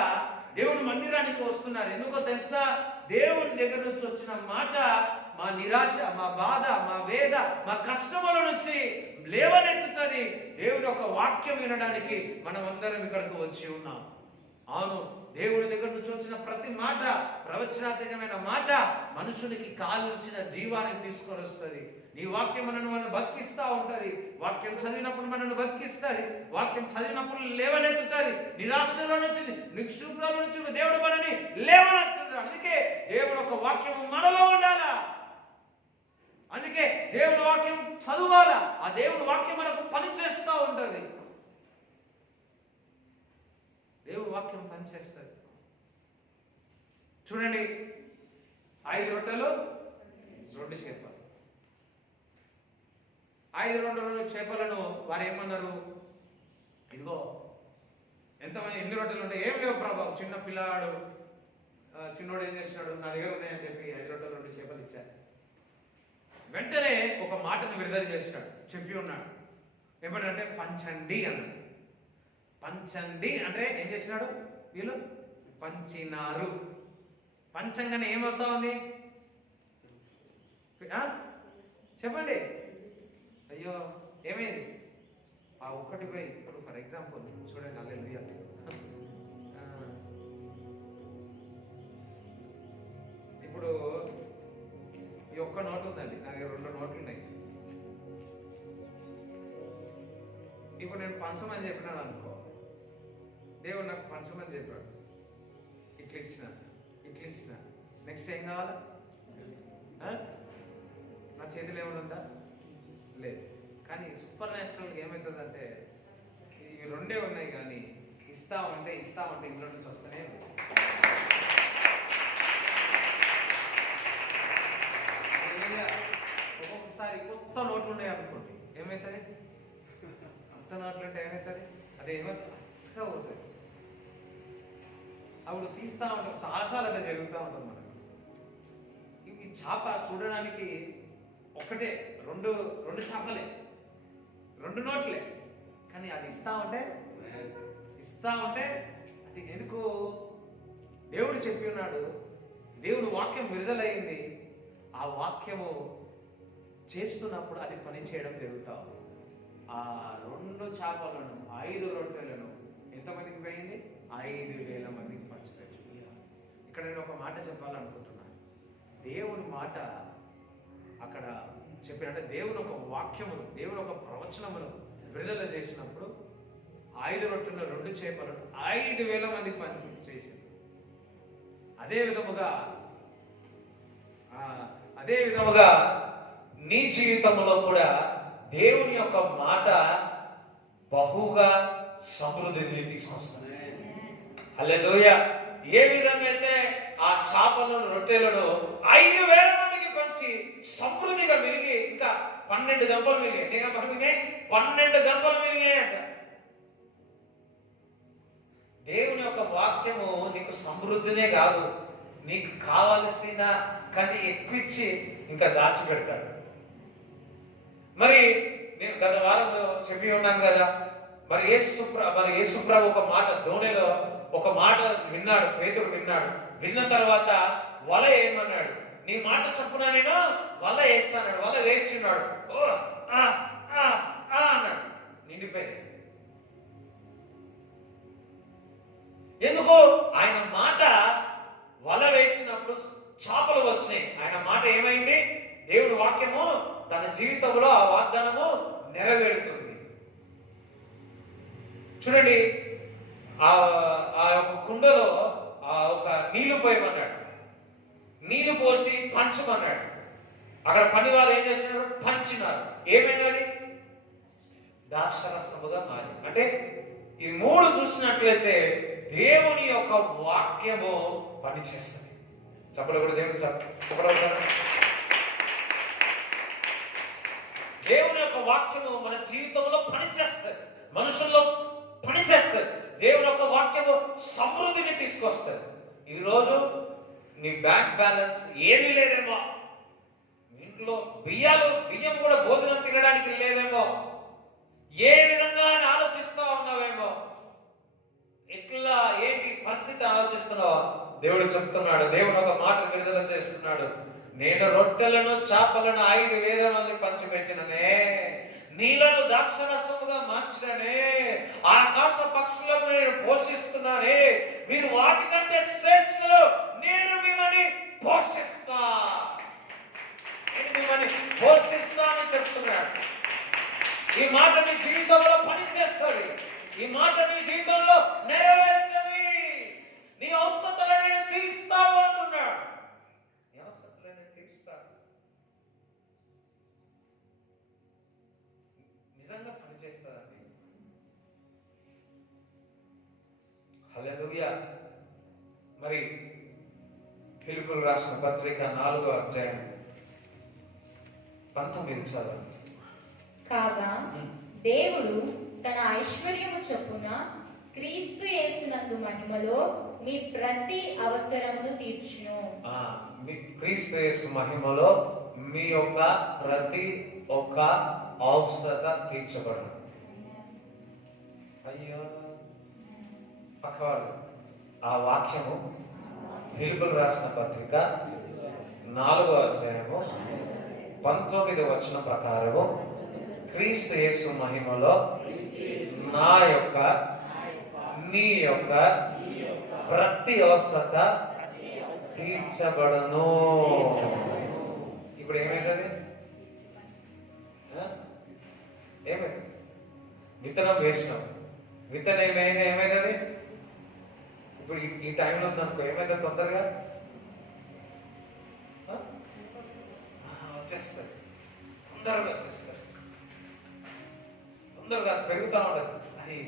దేవుని మందిరానికి వస్తున్నారు. ఎందుకో తెలుసా? దేవుని దగ్గర నుంచి వచ్చిన మాట మా నిరాశ, మా బాధ, మా వేద, మా కష్టముల నుంచి లేవనెత్తుతుంది. దేవుని ఒక వాక్యం వినడానికి మనం అందరం ఇక్కడికి వచ్చి ఉన్నాం. అవును, దేవుని దగ్గర నుంచి వచ్చిన ప్రతి మాట, ప్రవచనాత్మకమైన మాట మనుషునికి కావలసిన జీవాన్ని తీసుకొని వస్తుంది. నీ వాక్యం మనను బతికిస్తూ ఉంటుంది. వాక్యం చదివినప్పుడు మనను బతికిస్తుంది. వాక్యం చదివినప్పుడు లేవనెత్తుతుంది. నిరాశలో నుంచి, నిక్షుభ్రాల నుంచి దేవుడు మనని లేవనెత్తుతాడు. అందుకే దేవుని ఒక వాక్యము మనలో ఉండాలా. అందుకే దేవుని వాక్యం చదవాలా. ఆ దేవుని వాక్యం మనకు పని చేస్తూ ఉంటుంది. దేవుని వాక్యం పనిచేస్తుంది. చూడండి, 5 రొట్టెలు 2 చేపలు. 5 చేపలను వారు ఏమన్నారు? ఇదిగో ఎన్ని రొట్టెలు ఉంటాయి? ఏం లేవు ప్రభావం. చిన్న పిల్లాడు, చిన్నోడు ఏం చేసినాడు? నా దగ్గర ఉన్నాయని చెప్పి 5 రొట్టెలు 2 చేపలు ఇచ్చారు. వెంటనే ఒక మాటను విడుదల చేసినాడు, చెప్పి ఉన్నాడు. ఏమంటే పంచండి అన్నాడు. పంచండి అంటే ఏం చేసినాడు? వీళ్ళు పంచినారు. పంచంగానే ఏమవుతా ఉంది? చెప్పండి. అయ్యో ఏమైంది? ఆ ఒకటి పోయి ఇప్పుడు ఫర్ ఎగ్జాంపుల్ చూడండి, హల్లెలూయా. ఇప్పుడు ఈ ఒక్క నోటు ఉందండి, నాకు 2 నోట్లు ఉన్నాయి. ఇప్పుడు నేను పంచమని చెప్పినాను అనుకో, దేవుడు నాకు పంచమని చెప్పాడు, ఇట్లా ఇచ్చిన నెక్స్ట్ ఏం కావాలా? నా చేతిలో ఏమైనా ఉందా? లేదు. కానీ సూపర్ న్యాచురల్గా ఏమవుతుందంటే ఇవి 2 ఉన్నాయి, కానీ ఇస్తా ఉంటే ఇంట్లో నుంచి వస్తూనే ఒక్కొక్కసారి కొత్త నోట్లు ఉన్నాయి అనుకోండి, ఏమవుతుంది? కొత్త నోట్లు అంటే ఏమవుతుంది? అదే ఏమవుతుంది? ఇసుగా పోతుంది. అప్పుడు తీస్తూ ఉంటాం, చాలాసార్లు అలా జరుగుతూ ఉంటుంది మనకు. ఈ చేప చూడడానికి ఒకటే, రెండు చేపలే, 2 నోట్లే, కానీ అది ఇస్తా ఉంటే అది ఎందుకు? దేవుడు చెప్పి ఉన్నాడు, దేవుడు వాక్యం విడుదలయ్యింది, ఆ వాక్యము చేస్తున్నప్పుడు అది పని చేయడం జరుగుతా ఉంది. ఆ 2 చేపలను 5 రొట్టెలను ఎంతమందికి పోయింది? 5,000 మందికి పంచిపెట్టి. ఇక్కడ నేను ఒక మాట చెప్పాలనుకుంటున్నాను. దేవుని మాట అక్కడ చెప్పినట్టే దేవుని ఒక వాక్యమును, దేవుని ఒక ప్రవచనమును విడుదల చేసినప్పుడు 5 రొట్టెలు 2 చేపలను 5,000 మందికి పని చేసింది. అదే విధముగా నీ జీవితంలో కూడా దేవుని యొక్క మాట బహుగా సమృద్ధిని తీసుకొస్తుంది. హల్లెలూయా. ఏ విధంగా అయితే ఆ చేపలను రొట్టెలను 5,000 మందికి పంచి సమృద్ధిగా మిలిగి, ఇంకా 12 గంపలు మిలిగాయి. ఎన్ని గంపలు మిలిగాయి? 12 గంపలు మిలిగాయంట. దేవుని యొక్క వాక్యము నీకు సమృద్ధినే కాదు, నీకు కావలసిన కంటే ఎక్కువిచ్చి ఇంకా దాచిపెడతాడు. మరి నేను గత వారం చెప్పి ఉన్నాను కదా, మరి యేసుప్రభు ఒక మాట, దోణిలో ఒక మాట విన్నాడు, పేతురు విన్నాడు. విన్న తర్వాత వల ఏమన్నాడు? నీ మాట చొప్పున నేను వల వేస్తాడు. వల వేస్తున్నాడు. అన్నాడు. నిండిపోయింది. ఎందుకు? ఆయన మాట వల వేసినప్పుడు చేపలు వచ్చినాయి. ఆయన మాట ఏమైంది? దేవుడి వాక్యము తన జీవితంలో ఆ వాగ్దానము నెరవేరుతుంది. చూడండి, ఆ యొక్క కుండలో ఒక నీళ్లు పోయమన్నాడు. నీళ్లు పోసి పంచమన్నాడు. అక్కడ పనివారు ఏం చేస్తున్నారు? పంచినారు. ఏమైనది? ద్రాక్షరసముగా మారింది. అంటే ఈ 3 చూసినట్లయితే దేవుని యొక్క వాక్యము పనిచేస్తుంది. చెప్పలు కూడా దేవుడు చెప్పగలుగుతారు. దేవుని యొక్క వాక్యము మన జీవితంలో పనిచేస్తుంది, మనుషుల్లో పనిచేస్తుంది. దేవుని యొక్క వాక్యము సమృద్ధిని తీసుకొస్తుంది. ఈరోజు నీ బ్యాంక్ బ్యాలెన్స్ ఏమీ లేదేమో, ఇంట్లో బియ్యం కూడా భోజనం తినడానికి లేదేమో, ఏ విధంగా ఆలోచిస్తా ఉన్నావేమో, ఎట్లా ఏంటి పరిస్థితి ఆలోచిస్తున్నావో దేవుడు చెప్తున్నాడు. దేవుడు ఒక మాట విడుదల చేస్తున్నాడు. నేను రొట్టెలను చేపలను 5,000 మంది పంచిపెట్టిననే, నీళ్లను ద్రాక్షరసముగా మార్చిననే, ఆకాశ పక్షులను నేను పోషిస్తున్నానే, మీరు వాటికంటే శ్రేష్ఠులు, నేను మిమ్మల్ని పోషిస్తానని చెప్తున్నాడు. ఈ మాట మీ జీవితంలో పనిచేస్తుంది. ఈ మాట మీ జీవితంలో నెరవేరుతుంది. నీ అవసరతలను నేను తీరుస్తావు అంటున్నాడు. నీ అవసరతలను తీరుస్తాను. నిజంగా పనిచేస్తారండి. హల్లెలూయా. మరి ఫిలిప్పీయులకు రాసిన పత్రిక 4వ అధ్యాయం 19 చదవండి. కాగా దేవుడు తన ఐశ్వర్యము చొప్పున క్రీస్తు యేసునందు మహిమలో మీ ప్రతి అవసరమును తీర్చును. క్రీస్తు యేసు మహిమలో మీ యొక్క ప్రతి ఒక్క అవసరత తీర్చబడను. అయ్యో పక్కవాడు ఆ వాక్యము ఫిలిప్పీయులకు రాసిన పత్రిక 4వ అధ్యాయము 19వ వచనం ప్రకారము క్రీస్తు యేసు మహిమలో నా యొక్క నీ యొక్క ప్రతి అవసరత తీర్చబడను. ఇప్పుడు ఏమైతుంది? ఏమైంది? విత్తనం వేసినాం, విత్తనం ఏమైతుంది? ఇప్పుడు ఈ టైంలో ఉందనుకో, ఏమైతే తొందరగా వచ్చేస్తుంది, తొందరగా వచ్చేస్తుంది, తొందరగా పెరుగుతూ ఉండదు. అది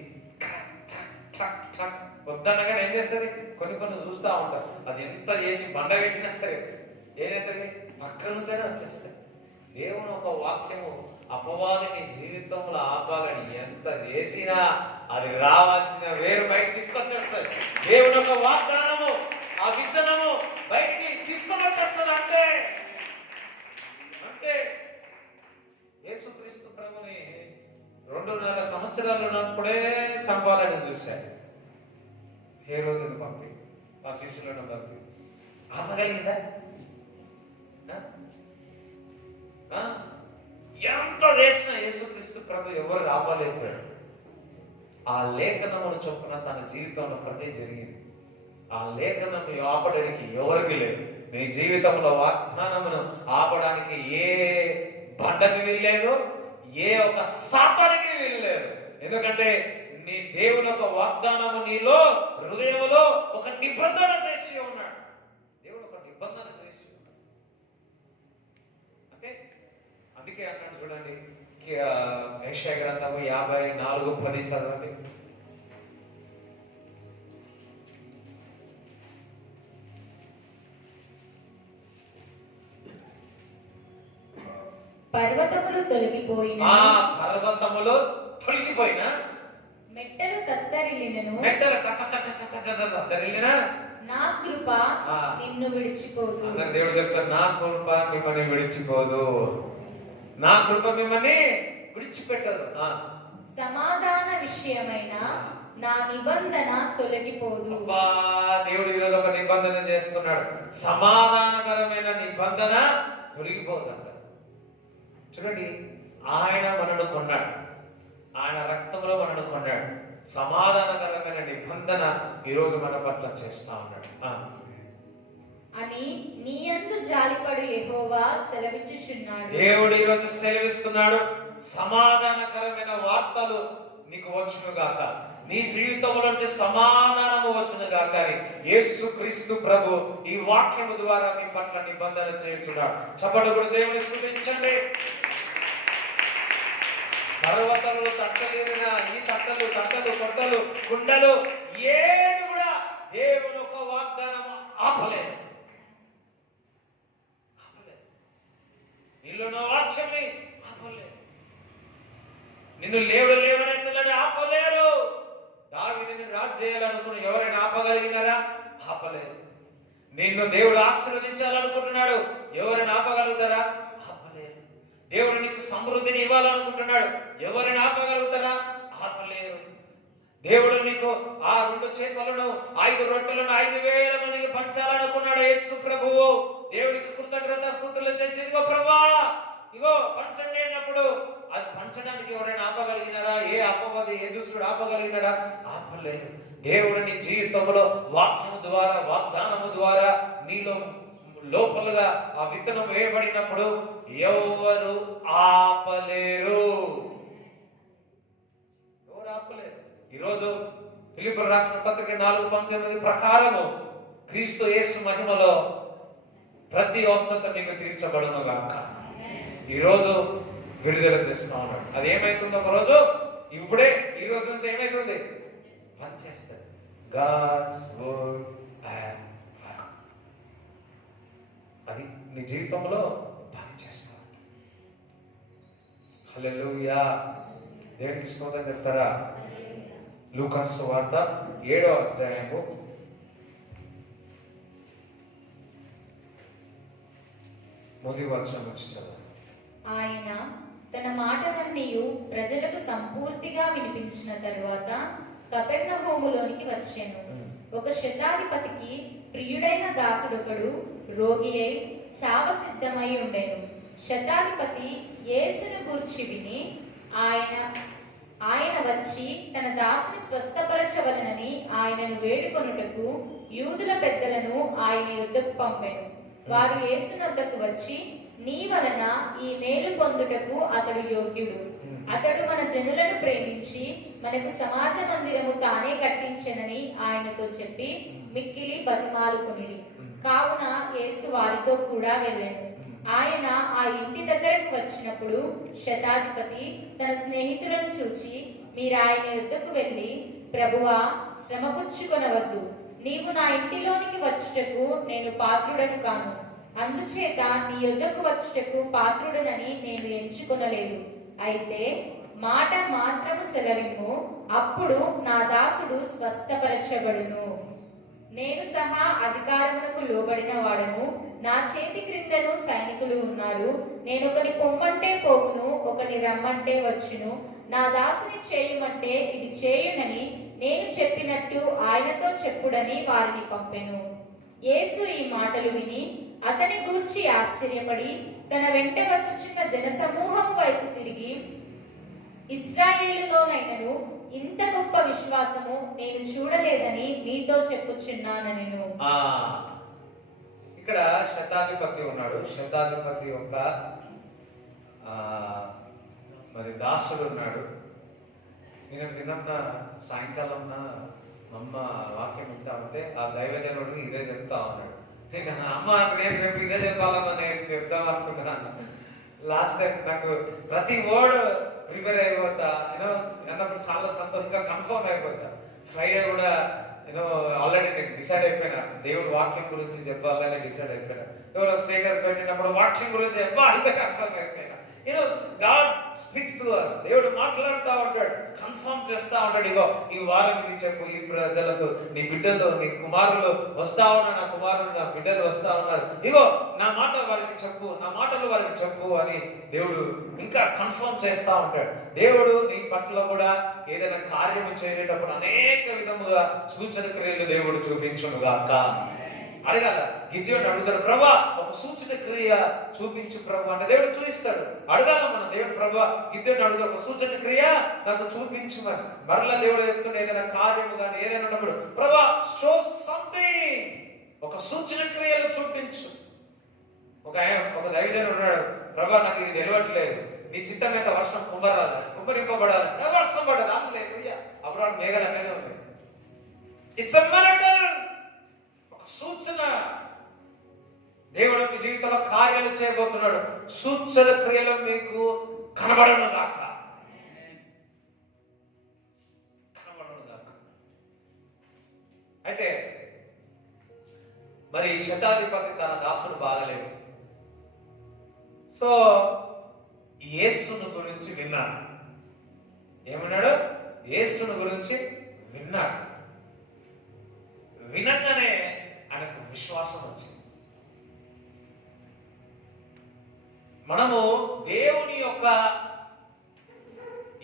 వద్దనగానే ఏం చేస్తుంది? కొన్ని చూస్తూ ఉంటారు. అది ఎంత చేసి బండ పెట్టినా సరే ఏదైతుంది? పక్కన నుంచైనా వచ్చేస్తుంది. దేవుని ఒక వాక్యము అపవాదిని జీవితంలో ఆపాలని ఎంత చేసినా అది రావాల్సిన వేరు బయట తీసుకొచ్చేస్తుంది. దేవుని ఒక వాగ్దానము, ఆ విత్తనము బయటికి తీసుకొని వచ్చేస్తుంది. అంతే అంతే. యేసుక్రీస్తు ప్రభుని 2.5 సంవత్సరాలు ఉన్నప్పుడే చంపాలని చూశాడు. హేరోదుని పంపి, ఆ శిష్యులను పంపి ఆపగలిగిందా? ఎంత చేసిన యేసుక్రీస్తు ప్రభు ఎవరు ఆపలేకపోయాడు. ఆ లేఖనమును చొప్పున తన జీవితంలో ప్రతి జరిగింది. ఆ లేఖనం ఆపడానికి ఎవరికి లేదు. నీ జీవితంలో వాగ్దానమును ఆపడానికి ఏ బండకి వీల్లేదు, ఏ ఒక సాతానికి వీల్లేదు. ఎందుకంటే నీ దేవుని ఒక వాగ్దానము నీలో హృదయంలో ఒక నిబంధన చేసి ఉన్నాడు. దేవుడు ఒక నిబంధన చేసి ఉన్నాడు. అంటే అందుకే అన్నాడు చూడండి, యెషయా గ్రంథము 54:10 చదవండి. పర్వతములు తొలగిపోయిన, పర్వతములు తొలగిపోయిన, మెట్టలు తత్తరిల్లినను, మెట్టలు తత్తరిల్లిన, నా కృప నిన్ను విడిచిపోదు. అందరు దేవుడు చెప్తారు, నా కృప మిమ్మల్ని విడిచిపోదు, నా కృప మిమ్మల్ని విడిచిపెట్టదు. సమాధాన విషయమైన నా నిబంధన తొలగిపోదు. దేవుడు ఈరోజు ఒక నిబంధన చేస్తున్నాడు. సమాధానకరమైన నిబంధన తొలగిపోదంట. చూడండి, ఆయన మనను కొన్నాడు, ఆయన రక్తంలో మనను కొన్నాడు. సమాధానకరమైన నిబంధన ఈరోజు మన పట్ల చేస్తా ఉన్నాడు అని నీ యందు జాలిపడు యెహోవా సెలవిచ్చుచున్నాడు. దేవుడు ఈరోజు సెలవిస్తున్నాడు, సమాధానకరమైన వార్తలు నీకు వచ్చును గాక, నీ జీవితంలో నుంచి సమాధానము వచ్చును గాక అని యేసుక్రీస్తు ప్రభు ఈ వాక్యము ద్వారా మీ పట్ల నిబంధన చేస్తున్నాడు. చప్పట్లు కూడా దేవుని స్తుతించండి. పర్వతములు తట్టలేరిన, ఈ తట్టలు కొట్టలు కుండలు ఏది కూడా దేవుని ఒక వాగ్దానము ఆపలేదు. నిన్ను వాక్యంని ఆపలేదు. నిన్ను లేవనెత్తలని ఆపలేరు. దావీదుని రాజు చేయాలనుకున్న ఎవరైనా ఆపగలిగినారా? ఆపలేదు. నిన్ను దేవుడు ఆశీర్వదించాలనుకుంటున్నాడు, ఎవరైనా ఆపగలుగుతారా? ఆపలేరు. దేవుడు నీకు సమృద్ధిని ఇవ్వాలనుకుంటున్నాడు, ఎవరైనా ఆపగలుగుతారా? ఆపలేరు. దేవుడు నీకు ఆ 2 చేపలను 5 రొట్టెలను 5,000 మందికి పంచాలనుకున్నాడు యేసు ప్రభువు. దేవుడికి కృతజ్ఞతాస్తుతులు చేసి, ఇదిగో ప్రభువా, ఇగో పంచండి అన్నప్పుడు అది పంచడానికి ఎవరైనా ఆపగలిగినారా? ఏ అపవాది, ఏ దుష్టుడు ఆపగలిగినాడా? ఆపలేదు. దేవుడు నీ జీవితంలో వాక్యము ద్వారా, వాగ్దానము ద్వారా నీలో లోపలుగా ఆ విత్తనం వేయబడినప్పుడు ఎవరు ఆపలేరు. ఎవరు ఆపలేరు. ఈరోజు ఫిలిప్పీయులకు రాసిన పత్రిక 4:19 ప్రకారము క్రీస్తు యేసు మహిమలో ప్రతి అవసరత నీకు తీర్చబడును గాక. ఈరోజు విడుదల చేస్తా ఉన్నాడు. అది ఏమైతుంది? ఒక రోజు ఇప్పుడే ఈ రోజు నుంచి ఏమైతుంది? పనిచేస్తుంది. గాడ్స్ వర్డ్ అండ్ వర్క్ అది నీ జీవితంలో పనిచేస్తా ఉంటుంది. హల్లెలూయా. దేవునికి స్తోత్రం చెప్తారా? లూకాసు సువార్త 7వ అధ్యాయము 1వ వచనం నుంచి చదవండి. ఆయన తన మాటలన్నీయు ప్రజలకు సంపూర్తిగా వినిపించిన తరువాత కపెర్నహూములోనికి వచ్చెను. ఒక శతాధిపతికి ప్రియుడైన దాసుడొకడు రోగి అయి చావ సిద్ధమై ఉండెను. శతాధిపతి యేసును గూర్చి విని ఆయన వచ్చి తన దాసుని స్వస్థపరచవలనని ఆయనను వేడుకొనుటకు యూదుల పెద్దలను ఆయన యొద్దకు పంపెను. వారు యేసునొద్దకు వచ్చి, నీ వలన ఈ మేలు పొందుటకు అతడు యోగ్యుడు. అతడు మన జనులను ప్రేమించి మనకు సమాజ మందిరము తానే కట్టించెనని ఆయనతో చెప్పి మిక్కిలి బతిమాలుకొనిరి. కావున యేసు వారితో కూడా వెళ్ళెను. ఆయన ఆ ఇంటి దగ్గరకు వచ్చినప్పుడు శతాధిపతి తన స్నేహితులను చూచి, మీరు ఆయన యుద్ధకు వెళ్ళి, ప్రభువా, శ్రమపుచ్చుకొనవద్దు, నీవు నా ఇంటిలోనికి వచ్చుటకు నేను పాత్రుడను కాను, అందుచేత నీ యుద్ధకు వచ్చుటకు పాత్రుడనని నేను ఎంచుకొనలేదు. అయితే మాట మాత్రము సెలవిమ్ము, అప్పుడు నా దాసుడు స్వస్థపరచబడును. నేను సహా అధికారమునకు లోబడిన వాడను, నా చేతి క్రిందను సైనికులు ఉన్నారు. నేను ఒకని పొమ్మంటే పోగును, ఒకని రమ్మంటే వచ్చును. నా దాసుని చేయుమంటే ఇది చేయునని నేను చెప్పినట్టు ఆయనతో చెప్పుడని వారిని పంపెను. యేసు ఈ మాటలు విని అతని గూర్చి ఆశ్చర్యపడి తన వెంట వచ్చుచున్న జనసమూహము వైపు తిరిగి, ఇశ్రాయేలులోనైనను ఇంత గొప్ప విశ్వాసము నేను చూడలేదని మీతో చెప్పుచున్నానెను. ఇక్కడ శతాధిపతి ఉన్నాడు. శతాధిపతి యొక్క మరి దాసుడు ఉన్నాడు. నేను తిన్న సాయంకాలం అమ్మ వాక్యం వింటా ఉంటే ఆ దైవజనుడిని ఇదే చెప్తా ఉన్నాడు. అమ్మ రేపు ఇదే చెప్పాలమ్మా, నేను చెప్తాం అనుకుంటున్నాను. లాస్ట్ టైం నాకు ప్రతి వర్డ్ ప్రిపేర్ అయిపోతా, అన్నప్పుడు చాలా సంతోషంగా కన్ఫర్మ్ అయిపోతా. ఫ్రైడే కూడా ఆల్రెడీ నేను డిసైడ్ అయిపోయినా, దేవుడు వాక్యం గురించి చెప్పాలని డిసైడ్ అయిపోయినా. ఎవరో స్టేటస్ పెట్టినప్పుడు వాక్యం గురించి చెప్పాలి కన్ఫర్మ్ అయిపోయినా. God speak to us. దేవుడు మాట్లాడుతూ ఉంటాడు, కన్ఫర్మ్ చేస్తా ఉంటాడు. ఇగో ఈ వారం ఇది చెప్పు, ఈ ప్రజలకు, నీ బిడ్డలు, నీ కుమారులు వస్తా ఉన్నారు, నా కుమారులు, నా బిడ్డలు వస్తా ఉన్నారు, ఇగో నా మాట వారికి చెప్పు, నా మాటలు వారికి చెప్పు అని దేవుడు ఇంకా కన్ఫర్మ్ చేస్తా ఉంటాడు. దేవుడు నీ పట్ల కూడా ఏదైనా కార్యము చేయలేటప్పుడు అనేక విధముగా సూచన క్రియలు దేవుడు చూపించును గాక. అడగాల, గిద్యోని అడుగుతాడు, ప్రభా ఒక సూచన క్రియ చూపించు ప్రభు అంటే దేవుడు చూపిస్తాడు. అడగాల మన దేవుడు, ప్రభా గిద్యోని అడుగు, ఒక సూచన క్రియ నాకు చూపించు. మరలా దేవుడు చెప్తుండే ఏదైనా కార్యము కానీ ఏదైనా ఉన్నప్పుడు, ప్రభా షో సంథింగ్, ఒక సూచన క్రియలు చూపించు. ఒక దైవజనుడు ఉన్నాడు, ప్రభా నాకు ఇది తెలియట్లేదు, నీ చిత్తం యొక్క వర్షం కుమ్మరింపబడాలి, వర్షం పడదు అనలేదు. అప్పుడు మేఘాలు అక్కడే ఉన్నాయి. ఇట్స్ ఎ మిరకల్, సూచన. దేవుడు మీ జీవితంలో కార్యాలు చేయబోతున్నాడు. సూచన క్రియలు మీకు కనబడను గాక. అయితే మరి శతాధిపతి తన దాసుడు బాగలేడు. సో యేసును గురించి విన్నాడు. ఏమన్నాడు? యేసును గురించి విన్నాడు. వినగానే ఆయనకు విశ్వాసం వచ్చింది. మనము దేవుని యొక్క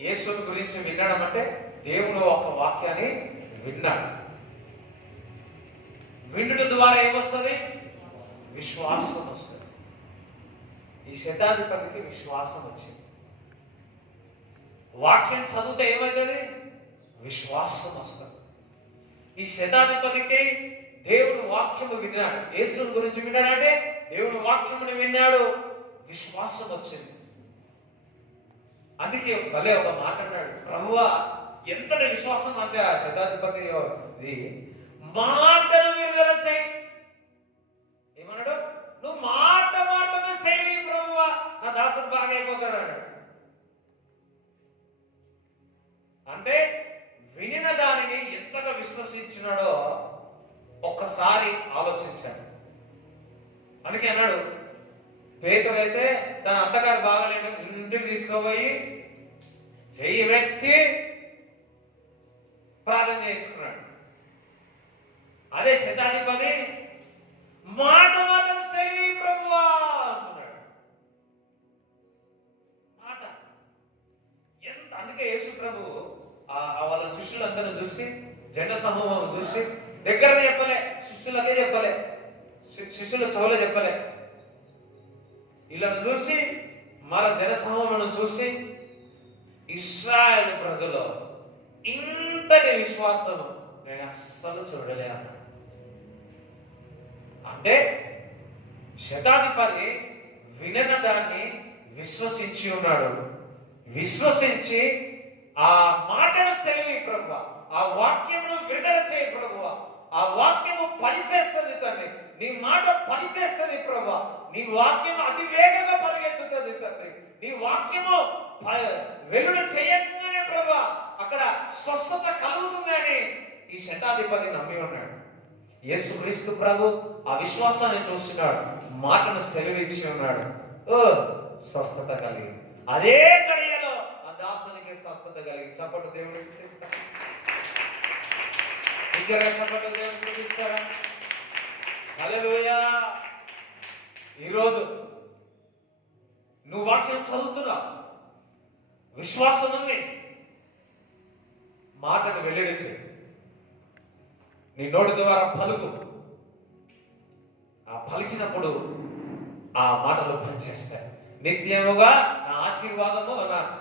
యేసుని గురించి వినడం అంటే దేవుని ఒక వాక్యాన్ని విన్నాడు. వినుట ద్వారా ఏమొస్తుంది? విశ్వాసం వస్తుంది. ఈ శతాధిపతికి విశ్వాసం వచ్చింది. వాక్యం చదివితే ఏమవుతుంది? విశ్వాసం వస్తుంది. ఈ శతాధిపతికి దేవుని వాక్యము విన్నాడు. యేసుని గురించి విన్నాడంటే దేవుని వాక్యముని విన్నాడు, విశ్వాసం వచ్చింది. అందుకే భలే ఒక మాట అన్నాడు, ప్రభువా ఎంతటి విశ్వాసం అంటే ఆ శతాధిపతి మాటను విడుదల చేయి. ఏమన్నాడు? నువ్వు మాట మాత్రమే సేవి ప్రభువా, నా దాసుడు బాగా అయిపోతాడు అన్నాడు. అంటే వినిన దానిని ఎంతగా విశ్వసించినాడో ఒక్కసారి ఆలోచించాడు. అందుకే అన్నాడు, పేతురు అయితే తన అత్తగారు బాగాలేని ఇంటికి తీసుకుపోయి చెయ్యి పెట్టి ప్రార్థన చేయించుకున్నాడు. అదే శతాధిపతి మాట మాత్రం సేవి ప్రభువా అంటున్నాడు. మాట ఎంత. అందుకే యేసు ప్రభు వాళ్ళ శిష్యులందరూ చూసి, జన సమూహం చూసి దగ్గరనే చెప్పలే, శిష్యులకే చెప్పలే, శిష్యుల చెవులే చెప్పలే, వీళ్ళను చూసి మన జన సమూహం చూసి ఇశ్రాయేలు ప్రజలు ఇంతటి విశ్వాసం నేను అస్సలు చూడలే అన్నాడు. అంటే శతాధిపతి వినన దాన్ని విశ్వసించి ఉన్నాడు. విశ్వసించి ఆ మాటను సెలవి ప్రభువా, ఆ వాక్యమును విడుదల చేయి ప్రభువా, ఆ వాక్యము పనిచేస్తుంది తండ్రి, నీ మాట పనిచేస్తుంది ప్రభువా, నీ వాక్యము అతి వేగంగా పరిగెత్తుతుంది తండ్రి, నీ వాక్యము వెలుడు చేయగానే ప్రభువా అక్కడ స్వస్థత కలుగుతుందని ఈ శతాధిపతి నమ్మి ఉన్నాడు. యేసుక్రీస్తు ప్రభు ఆ విశ్వాసాన్ని చూస్తున్నాడు, మాటను సెలవిచ్చి ఉన్నాడు. స్వస్థత కలిగి అదే గడియలో ఆ దాసునికి స్వస్థత కలిగి చప్పట్లు దేవుడు స్తుతిస్తారా? ఇక్కడ చప్పట్లు దేవుడు స్తుతిస్తారా? హల్లెలూయా. ఈరోజు నువ్వు వాక్యం చదువుతున్నావు, విశ్వాసం ఉంది, మాటను వెల్లడి చేయి, నీ నోటి ద్వారా పలుకు. ఆ పలికినప్పుడు ఆ మాటలు పనిచేస్తాయి. నిత్యముగా నా ఆశీర్వాదము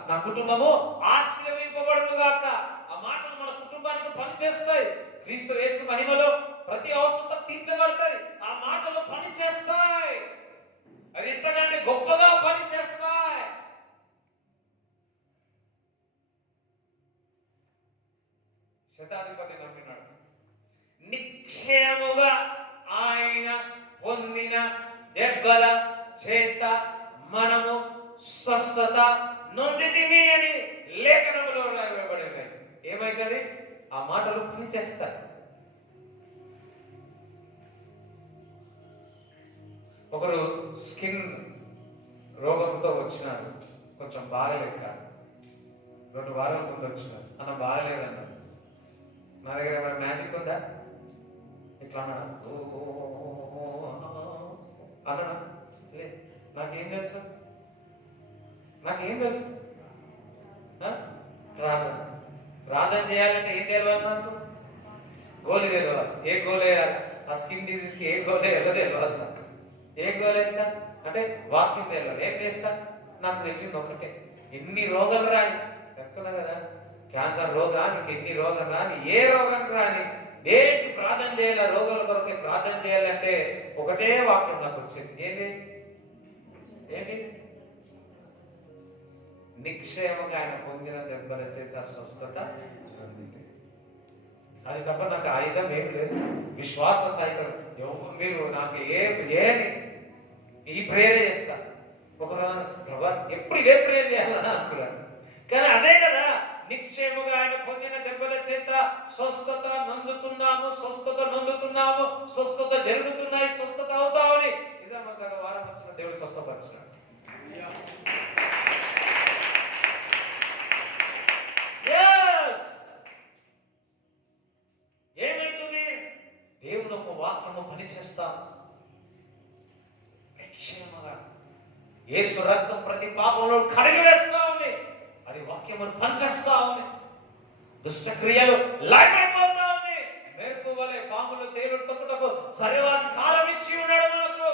నా కుటుంబము ఆశీర్వదింపబడును గాక. ఆ మాటలు మన కుటుంబానికి పనిచేస్తాయి. క్రీస్తు యేసు మహిమలో ప్రతి అవసరత తీర్చబడతాయి. ఆ మాటలు పనిచేస్తాయి. అది ఎంతకంటే గొప్పగా పనిచేస్తాయి. శతాధిపతి నమ్మినాడు. నిశ్చయముగా ఆయన పొందిన దెబ్బల చేత మనము స్వస్థత నొందితిమి అని లేఖనములో రాయబడి ఉన్నాయి. ఏమైతుంది? ఆ మాటలు పనిచేస్తాయి. ఒకరు స్కిన్ రోగంతో వచ్చినారు, కొంచెం బాగలేక 2 వారాల ముందు వచ్చినారు. అన్న బాగలేదన్నాడు. నా దగ్గర ఏమైనా మ్యాజిక్ ఉందా? ఇట్లా అన్నాడా? అన్నాడా? లే, నాకేం తెలుసు, నాకేం తెలుసు. ప్రార్థన చేయాలంటే ఏం తెలియాలి? నాకు గోలు తెలియాలి. ఏ గోలు వేయాలి? ఆ స్కిన్ డిసీజ్ కి ఏ గోలు వేయాలో తెలియాలి. నాకు ఏ గోలు వేస్తా అంటే వాక్యం తెలియాలి. ఏం చేస్తా? నాకు తెలిసింది ఒకటే, ఎన్ని రోగాలు రాని చెప్తున్నా కదా, క్యాన్సర్ రోగా, నీకు ఎన్ని రోగం రాని, ఏ రోగం రాని, దేనికి ప్రార్థన చేయాలి? రోగుల కొరకే ప్రార్థన చేయాలంటే ఒకటే వాక్యం నాకు వచ్చింది. ఏది? నిక్షేమంగా ఆయన పొందిన దెబ్బల చేత స్వస్థత పొందింది. అది తప్ప నాకు ఆయుధం ఏం లేదు. విశ్వాస సైతం మీరు నాకు ఏని ఈ ప్రేయర్ చేస్తా. ఒకరోజు ప్రభా ఎప్పుడు ఇదే ప్రేయర్ చేయాలని అనుకున్నాను. కానీ అదే కదా, నిక్షేముగా ఆయన పొందిన దెబ్బల చేత స్వస్థత నొందుతున్నాము, స్వస్థత జరుగుతున్నాయి, స్వస్థత అవుతామని నిజంగా గత వారం వచ్చిన దేవుడు స్వస్థపరిచినాడు. ఏమైతుంది? దేవుడు ఒక వాక్యము పనిచేస్తా. నిక్షేమగా యేసు రక్తం ప్రతి పాపంలో కడిగి వేస్తా ఉంది. అది వాక్యమును పనిచేస్తా ఉంది. దుష్ట క్రియలు లయమైపోతా ఉంది. మేర్పు వలె పాములు తేలుడు తొక్కుటకు సర్వాధికారం ఇచ్చి ఉన్నాడు మనకు.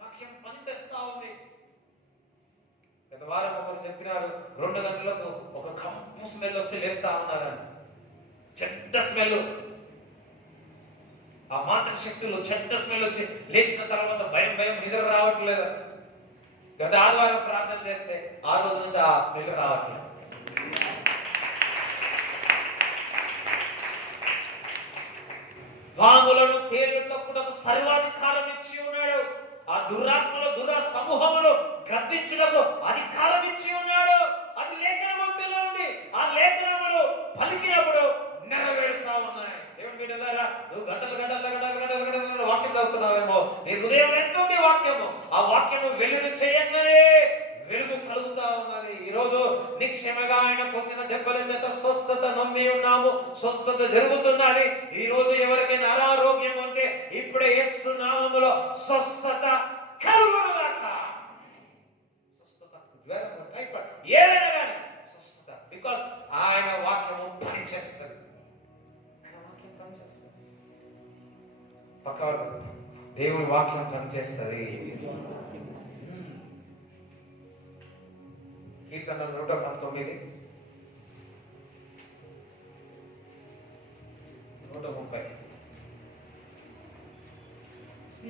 వాక్యం పనిచేస్తా ఉంది. గత వారం ఒకరు చెప్పినారు, 2 గంటలకు ఒక కంపు స్మెల్ వస్తే లేస్తా ఉన్నారని. చెడ్డ స్మెల్. ఆ మాత్ర శక్తులు చెడ్డ స్మెల్ వచ్చి లేచిన తర్వాత భయం నిద్ర రావట్లేదు. గత ఆదివారం ప్రార్థన చేస్తే ఆ రోజు నుంచి ఆ స్మెల్ రావట్లేదు. పాములను తేలుటకు సర్వాధికారం ఇచ్చి ఉన్నాడు. ఆ దురాత్మలు సమూహములు గద్దించుటకు అధికారం ఇచ్చి ఉన్నాడు. అది లేఖనములో ఉంది. ఆ లేఖనములు పలికినప్పుడు నెరవేరుతా ఉన్నాయి. దేవుని బిడ్డలారా, నువ్వు గంటలు వాక్యం చదువుతున్నావేమో, నీ హృదయం ఎంత ఉంది వాక్యము. ఆ వాక్యము వెలుగు చేయంగానే వెలుగు కలుగుతా ఉన్నది. ఈరోజు నిక్షేమగా ఆయన పొందిన దెబ్బల చేత స్వస్థత నొంది ఉన్నాము, స్వస్థత జరుగుతున్నది. ఈ రోజు ఎవరికైనా అనారోగ్యం ఉంటే ఇప్పుడే యేసు నామములో స్వస్థత కలుగునుగాక. స్వస్థత, జ్వరం, టైఫాయిడ్, ఏదైనా కానీ స్వస్థత. బికాస్ ఆయన వాక్యము పనిచేస్తుంది. పక్క దేవుని వాక్యం పనిచేస్తుంది. కీర్తన 119, 130.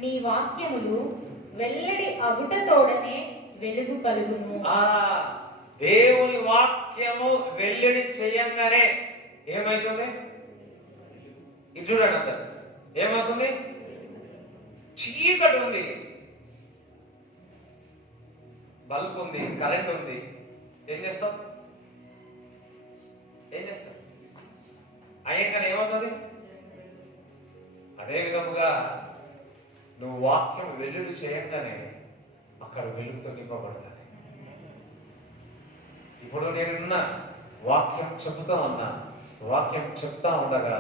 నీ వాక్యములు వెల్లడి అగుటతోడనే వెలుగు కలుగును. దేవుని వాక్యము వెల్లడి చేయంగానే ఏమైతుంది? ఇది చూడండి అందరు, ఏమవుతుంది? చీకటి ఉంది, బల్బ్ ఉంది, కరెంట్ ఉంది, ఏం చేస్తాం? అయ్యంగానే ఏమవుతుంది? అదే విధముగా నువ్వు వాక్యం వెలుగు చేయంగానే అక్కడ వెలుగుతో నింపబడుతుంది. ఇప్పుడు నేనున్న వాక్యం చెబుతా ఉన్నా, వాక్యం చెప్తా ఉండగా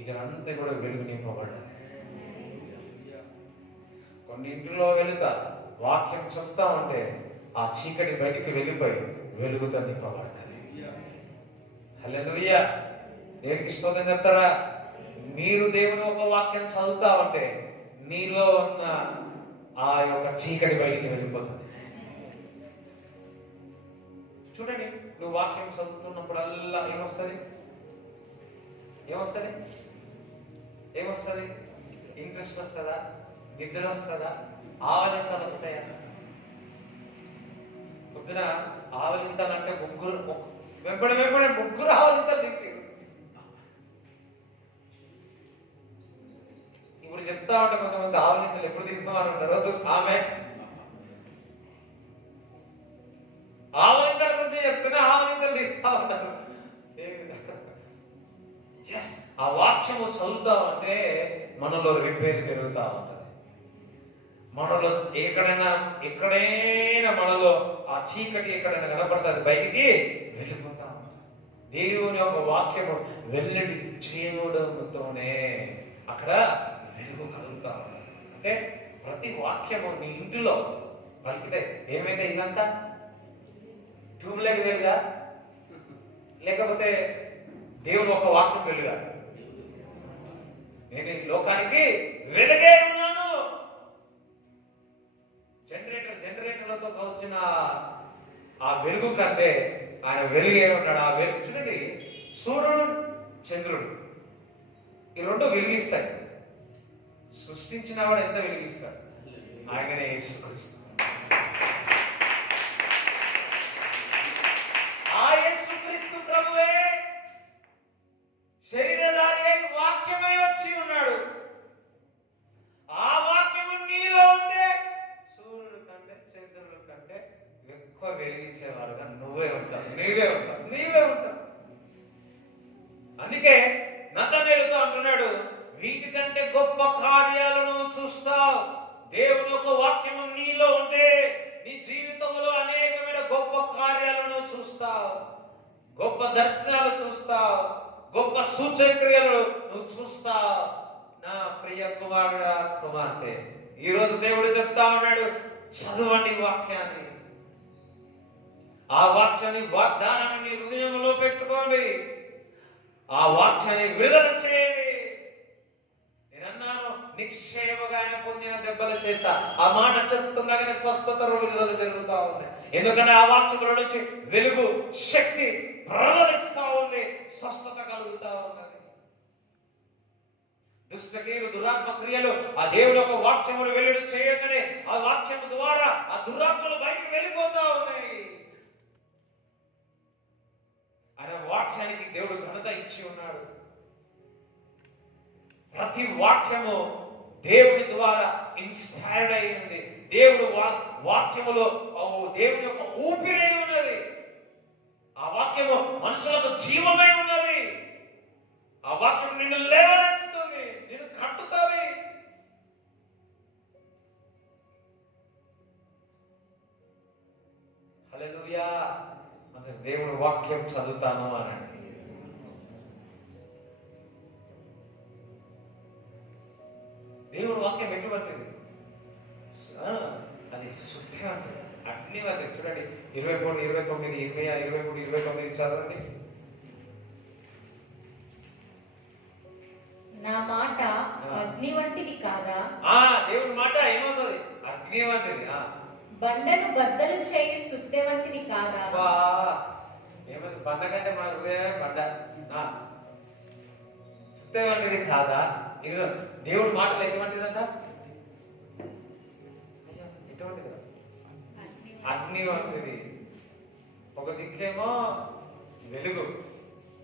ఇకనంతా కూడా వెలుగు నింపబడ్డది. కొన్ని ఇంట్లో వెళుతా వాక్యం చెప్తా ఉంటే ఆ చీకటి బయటికి వెళ్ళిపోయి వెలుగుతో నింపబడుతుంది. హల్లెలూయా, దేవునికి స్తోత్రం చెప్తారా? మీరు దేవుని ఒక వాక్యం చదువుతా ఉంటే నీలో ఉన్న ఆ యొక్క చీకటి బయటికి వెళ్ళిపోతుంది. చూడండి, నువ్వు వాక్యం చదువుతున్నప్పుడల్లా ఏమొస్తుంది? ఇంట్రెస్ట్ వస్తుందా? నిద్ర వస్తుందా? ఆవలింతలు వస్తాయా? పొద్దున ఆవలింతలు అంటే వెంబడి ముగ్గురు ఆవలింతలు తీసి ఇప్పుడు చెప్తా ఉంటే కొంతమంది ఆవలింతలు ఎప్పుడు తీసుకోవాలని ఉంటారు. ఆమె ఆవలింతల గురించి చెప్తున్నా ఆవలింతలు తీస్తా ఉంటారు. ఆ వాక్యము చదువుతా ఉంటే మనలో రిపేర్ జరుగుతూ ఉంటుంది. మనలో ఎక్కడైనా మనలో ఆ చీకటి ఎక్కడైనా కనపడుతుంది, బయటికి వెళ్ళిపోతా ఉంటుంది. దేవుని యొక్క వాక్యము వెల్లడి చేయడంతోనే అక్కడ వెలుగు కలుగుతా ఉంటుంది. అంటే ప్రతి వాక్యము నీ ఇంటిలో పలికితే ఏమైతే ఇదంతా ట్యూబ్లైట్ వెలుగా, లేకపోతే దేవుని ఒక వాక్యం వెలుగా? నేను ఈ లోకానికి వెలుగే ఉన్నాను. జనరేటర్లతో వచ్చిన ఆ వెలుగు కంటే ఆయన వెలుగే ఉన్నాడు. ఆ వెలుగు చూడండి, సూర్యుడు చంద్రుడు ఈ రెండు వెలిగిస్తాయి. సృష్టించిన వాడు ఎంత వెలిగిస్తాడు? ఆయననే యేసుక్రీస్తు. ఆ యేసుక్రీస్తు ప్రభువే శరీరధారి అయి వాక్యమై వచ్చి ఉన్నాడు. ఆ వాక్యము నీలో ఉంటే సూర్యుడు కంటే చంద్రుడు కంటే ఎక్కువ వెలిగించేవాడుగా నీవే ఉంటావు. అందుకే నతనేలుతో అంటున్నాడు, వీటికంటే గొప్ప కార్యాలను చూస్తావు. దేవుని యొక్క వాక్యము నీలో ఉంటే నీ జీవితంలో అనేకమైన గొప్ప కార్యాలను చూస్తావు, గొప్ప దర్శనాలు చూస్తావు, గొప్ప సూచక్రియలు నువ్వు చూస్తావు. నా ప్రియ కుమారుడా, కుమార్తె, ఈరోజు దేవుడు చెప్తా ఉన్నాడు, చదవండి వాక్యాన్ని. ఆ వాక్యాన్ని, వాగ్దానాన్ని నీ హృదయంలో పెట్టుకోండి. ఆ వాక్యాన్ని విడుదల చేయండి. నేనన్నాను, నిక్షేమగా ఆయన పొందిన దెబ్బల చేత. ఆ మాట చెప్తుండగానే స్వస్థత విడుదల జరుగుతూ ఉంది. ఎందుకంటే ఆ వాక్యంలో నుంచి వెలుగు, శక్తి ప్రవహిస్తూ ఉంది, స్వస్థత కలుగుతూ ఉన్నది. దుష్టక్రియలు, దురాత్మ క్రియలు ఆ దేవుడు ఒక వాక్యమును వెలుడు చేయగానే ఆ వాక్యము ద్వారా ఆ దురాత్మలు బయటికి వెళ్ళిపోతా ఉన్నాయి. ఆయన వాక్యానికి దేవుడు ఘనత ఇచ్చి ఉన్నాడు. ప్రతి వాక్యము దేవుని ద్వారా ఇన్స్పైర్డ్ అయింది. దేవుడు వాక్యములో దేవుని యొక్క ఊపిరై ఉన్నది. ఆ వాక్యము మనుషులకు జీవమై ఉన్నది. ఆ వాక్యం నిన్ను లేవనెత్తుతుంది, నిన్ను కట్టుతుంది. హల్లెలూయా. అంటే దేవుని వాక్యం చదువుతాను అనండి. దేవుని వాక్యం ఎటువంటిది? అది శుద్ధివంతుడు, అగ్నివంతుడు. చూడండి 23, 29, 23, 29 చదవండి. నా మాట అగ్ని వంటిది కాదా? దేవుని మాట ఏమవుతుంది? అగ్ని వంటిది. బండను బద్దలు చేయు సుత్తె వంటిది కాదా? ఏమంది? బండ కంటే మన హృదయమే బండ. సుత్తె వంటిది కాదా? ఇది దేవుడి మాటలు ఎటువంటిదంట? ఎటువంటిది? అగ్ని వంటిది. ఒక దిక్కేమో వెలుగు,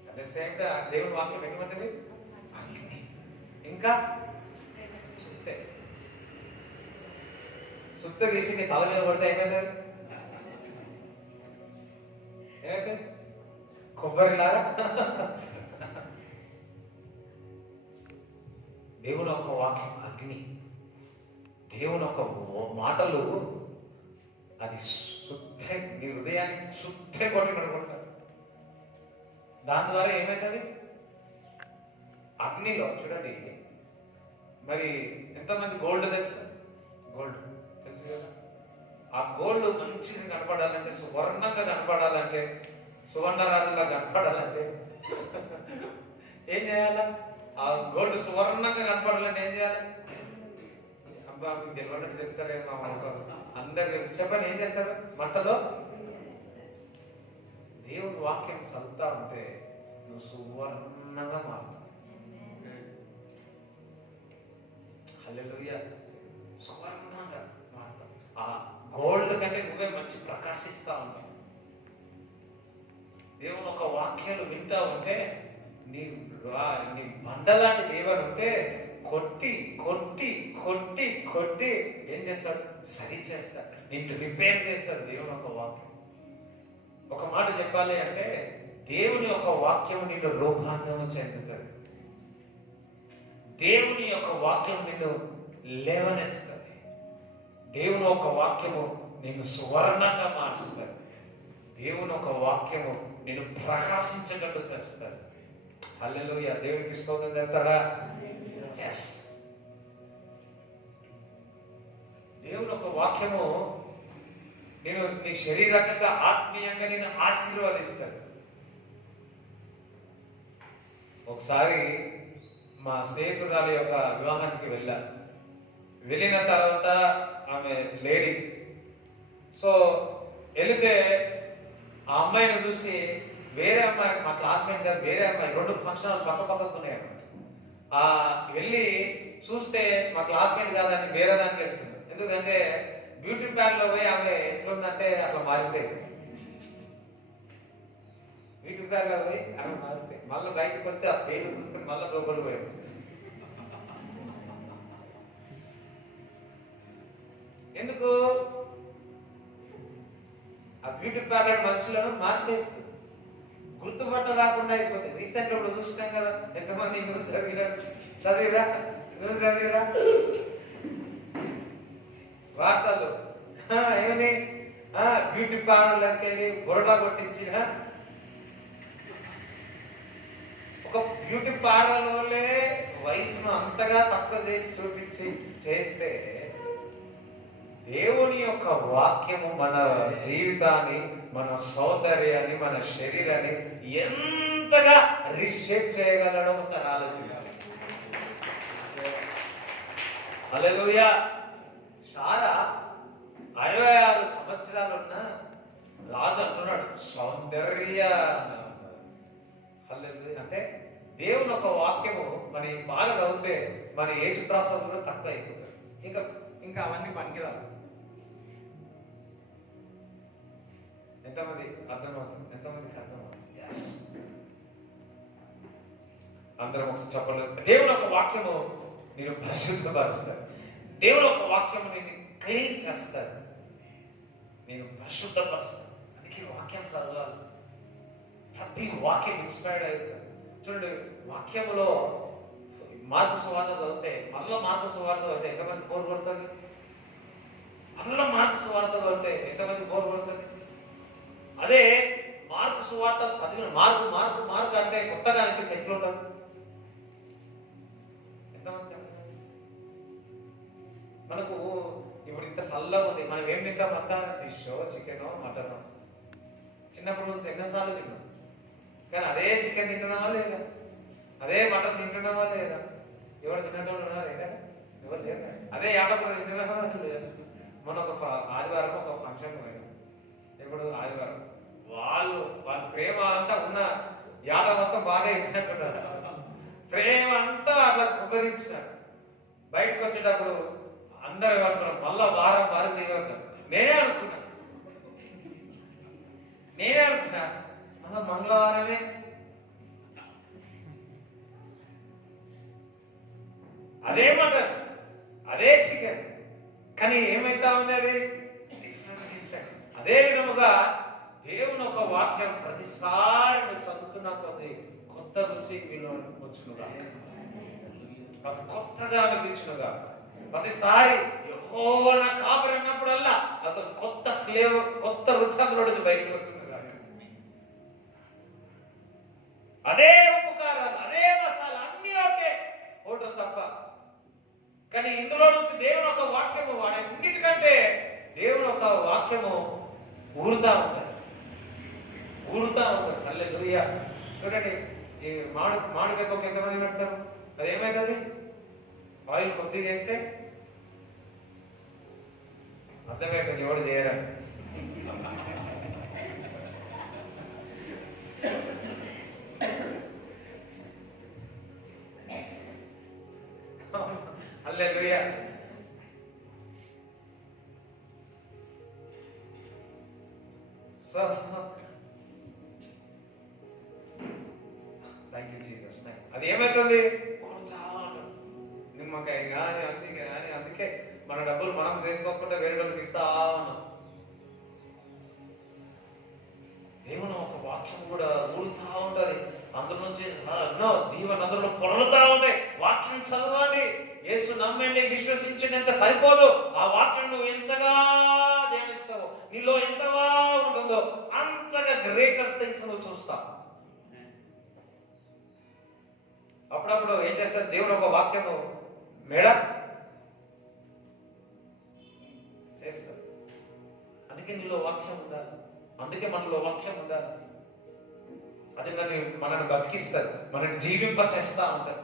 అట్ ద సేమ్ టైం దేవుడి వాక్యం ఎటువంటిది? అగ్ని. ఇంకా సుత్తె. సుత్తె తీసి నీ తల మీద కొడితే ఏమైంది? ఏమైతే? కొబ్బరిలాగా. దేవుని ఒక వాక్యం అగ్ని. దేవుని ఒక మాటలు అది శుద్ధ, నీ హృదయాన్ని శుద్ధ కొట్టినట్టు కొడతారు. దాని ద్వారా ఏమవుతుంది? అగ్నిలో చూడండి, మరి ఎంతమంది గోల్డ్ తెలుసు? గోల్డ్ తెలుసు కదా. ఆ గోల్డ్ మంచిగా కనపడాలంటే, సువర్ణంగా కనపడాలంటే, సువర్ణరాజులా కనపడాలంటే ఏం చేయాలా? ఆ గోల్డ్ సువర్ణంగా కనపడాలంటే ఏం చేయాలి? అబ్బా మీకు తెలియనట్టు చెప్తారేమో అందరు తెలిసి చెప్పండి. ఏం చేస్తారు? మంటలో దేవుని వాక్యం చదువుతా ఉంటే నువ్వు సువర్ణంగా మారుతావు. హల్లెలూయా. సువర్ణంగా మారుతావు. ఆ గోల్డ్ కంటే నువ్వే మంచి ప్రకాశిస్తా ఉంటావు. దేవుని ఒక వాక్యాలు వింటా ఉంటే నీ బండలాంటి దేవుడు ఉంటే కొట్టి కొట్టి కొట్టి కొట్టి ఏం చేస్తాడు? సరి చేస్తాడు, నిన్ను రిపేర్ చేస్తాడు దేవుని ఒక వాక్యం. ఒక మాట చెప్పాలి అంటే దేవుని యొక్క వాక్యం నిన్ను రూపాంతరం చెందుతుంది. దేవుని యొక్క వాక్యం నిన్ను లేవనెత్తుతుంది. దేవుని ఒక వాక్యము నిన్ను సువర్ణంగా మారుస్తుంది. దేవుని ఒక వాక్యము నిన్ను ప్రకాశించేటట్టు చేస్తుంది. హల్లెలూయా. దేవునికి స్తోత్రం చెప్తారా? ఎస్. దేవుని ఒక వాక్యము నేను నీ శరీరకంగా ఆత్మీయంగా నేను ఆశీర్వదిస్తాను. ఒకసారి మా స్నేహితురాలి యొక్క వివాహానికి వెళ్ళిన తర్వాత ఆమె లేడీ. సో వెళితే ఆ అమ్మాయిని చూసి వేరే అమ్మాయి, మా క్లాస్మేట్ గారు వేరే అమ్మాయి, 2 ఫంక్షన్లు పక్క పక్కకు ఉన్నాయన్నమాట. వెళ్ళి చూస్తే మా క్లాస్మేట్ కాదని వేరే దానికి వెళ్తుంది. ఎందుకంటే బ్యూటీ పార్లర్లో పోయి ఆమె ఎట్లుందంటే అట్లా మారిపోయింది. బ్యూటీ పార్లర్ పోయి ఆమె మారిపోయింది. మళ్ళీ బయటకు వచ్చి ఆ పేరు చూసుకుని మళ్ళీ లోపల పోయింది. ఎందుకు? ఆ బ్యూటీ పార్లర్ మనుషులను మార్చేస్తుంది, గుర్తుపట్ట రాకుండా అయిపోతుంది. రీసెంట్ ఇప్పుడు చూసినాం కదా, ఎంతమంది న్యూస్ చదివిరా వార్తలు ఏమని? బ్యూటీ పార్లర్కి వెళ్ళి బురడా కొట్టించిన ఒక బ్యూటీ పార్లర్లోనే వయసును అంతగా తక్కువ చేసి చూపించి చేస్తే దేవుని యొక్క వాక్యము మన జీవితాన్ని, మన సౌందర్యాన్ని, మన శరీరాన్ని ఎంతగా రిషేప్ చేయగలడో ఒకసారి ఆలోచించాలి. హల్లెలూయా. సారా 66 సంవత్సరాలున్న రాజు అంటున్నాడు సౌందర్య. హల్లెలూయా. అంటే దేవుని ఒక వాక్యము మన బాగా చదివితే మన ఏజ్ ప్రాసెస్ కూడా తక్కువ అయిపోతుంది. ఇంకా అవన్నీ పనికిరాదు. ఎంతమంది అర్థమవుతుంది? ఎంతమందికి అర్థమవుతుంది? అందరం ఒకసారి చెప్పలేదు. దేవుని ఒక వాక్యము నేను పరిశుద్ధపరుస్తాను. దేవుని ఒక వాక్యము నేను క్లీన్ చేస్తాను, నేను పరిశుద్ధపరుస్తాను. అందుకే వాక్యం చదవాలి. ప్రతి వాక్యం ఇన్స్పైర్డ్ అవుతుంది. చూడండి, వాక్యములో మార్పు సువార్త చదివితే మళ్ళీ మార్పు సువార్త చదివితే ఎంతమంది బోర్ కొడుతుంది? మళ్ళీ మార్పు సువార్త చదివితే ఎంతమంది బోర్ కొడుతుంది? అదే మార్పు సువార్త చదివిన మార్పు మార్పు మార్పు అంటే కొత్తగా అనిపిస్తే ఎట్లుంటుంది? ఎంతమంది? మనకు ఇప్పుడు ఇంత చల్లగా ఉంది, మనం ఏం తింటాం? అంతా ఫిష్, చికెన్, మటన్. చిన్నప్పుడు నుంచి ఎన్నోసార్లు తిన్నాం, కానీ అదే చికెన్ తింటున్నావా లేదా? అదే మటన్ తింటున్నావా లేదా? ఎవరు తిన్నట్టు ఉన్నారా? ఎవరు లేరు. అదే యాటప్పుడు తింటున్నావా లేదా? మొన్న ఒక ఆదివారం ఒక ఫంక్షన్ పోయినా, ఇప్పుడు ఆదివారం వాళ్ళ ప్రేమ అంతా ఉన్న యాద మొత్తం బాగా ఇచ్చినట్టున్నారు. ప్రేమ అంతా అట్లా కుమ్మరించినారు. బయటకు వచ్చేటప్పుడు అందరూ అనుకున్నారు మళ్ళా వారం దిగొద్దాం. నేనే అనుకున్నా మళ్ళా మంగళవారమే అదే మటన్ అదే చికెన్, కానీ ఏమైతా ఉంది అది డిఫరెంట్. అదే విధముగా దేవుని ఒక వాక్యం ప్రతిసారి నువ్వు చదువుతున్నా కొద్ది కొత్త రుచి మీలో వచ్చునుగా, కొత్తగా అనిపించునుగా. ప్రతిసారి యెహోవా నా కాపరి అన్నప్పుడల్లా ఒక కొత్త స్లేవ్, కొత్త రుచి అందులో నుంచి బయటకు వచ్చునుగా. అదే ఉప్పు కారాలు, అదే మసాలా అన్ని ఓకే, ఓటం తప్ప. కానీ ఇందులో నుంచి దేవుని ఒక వాక్యము, వాడన్నిటికంటే దేవుని ఒక వాక్యము ఊరుతా ఉంటుంది. హల్లెలూయా. చూడండి, ఈ మామిడికాయ తొక్క ఎంతమంది పెడతారు? అది ఏమైతుంది? ఆయిల్ కొద్దిగా వేస్తే అర్థమైపోయింది ఎవడు చేయరని. Hallelujah. So thank you Jesus. అది ఏమైతుంది? నిమ్మకాయ కానీ అందుకే మన డబ్బులు మనం చేసుకోకుండా వేరే వాళ్ళకి ఇస్తా ఉన్నాం. దేవుని ఒక వాక్యం కూడా ఊరుతా ఉంటది, అందులో నుంచి ఎన్నో జీవ నదులు పొరలుతా ఉంటాయి. వాక్యం చదవండి, యేసు నమ్మండి, విశ్వసించినంత సరిపోదు. ఆ వాక్యం నువ్వు ఎంతగా ధ్యానిస్తావో, నీలో ఎంతగా ఉంటుందో అంతగా గ్రేటర్ థింగ్స్ నువ్వు చూస్తావు. అప్పుడప్పుడు ఏం చేస్తారు? దేవుడు ఒక వాక్యము మేడం చేస్తారు. అందుకే నీలో వాక్యం ఉండాలి, అందుకే మనలో వాక్యం ఉండాలి. అది మనల్ని బతికిస్తారు, మనల్ని జీవింప చేస్తా ఉంటారు.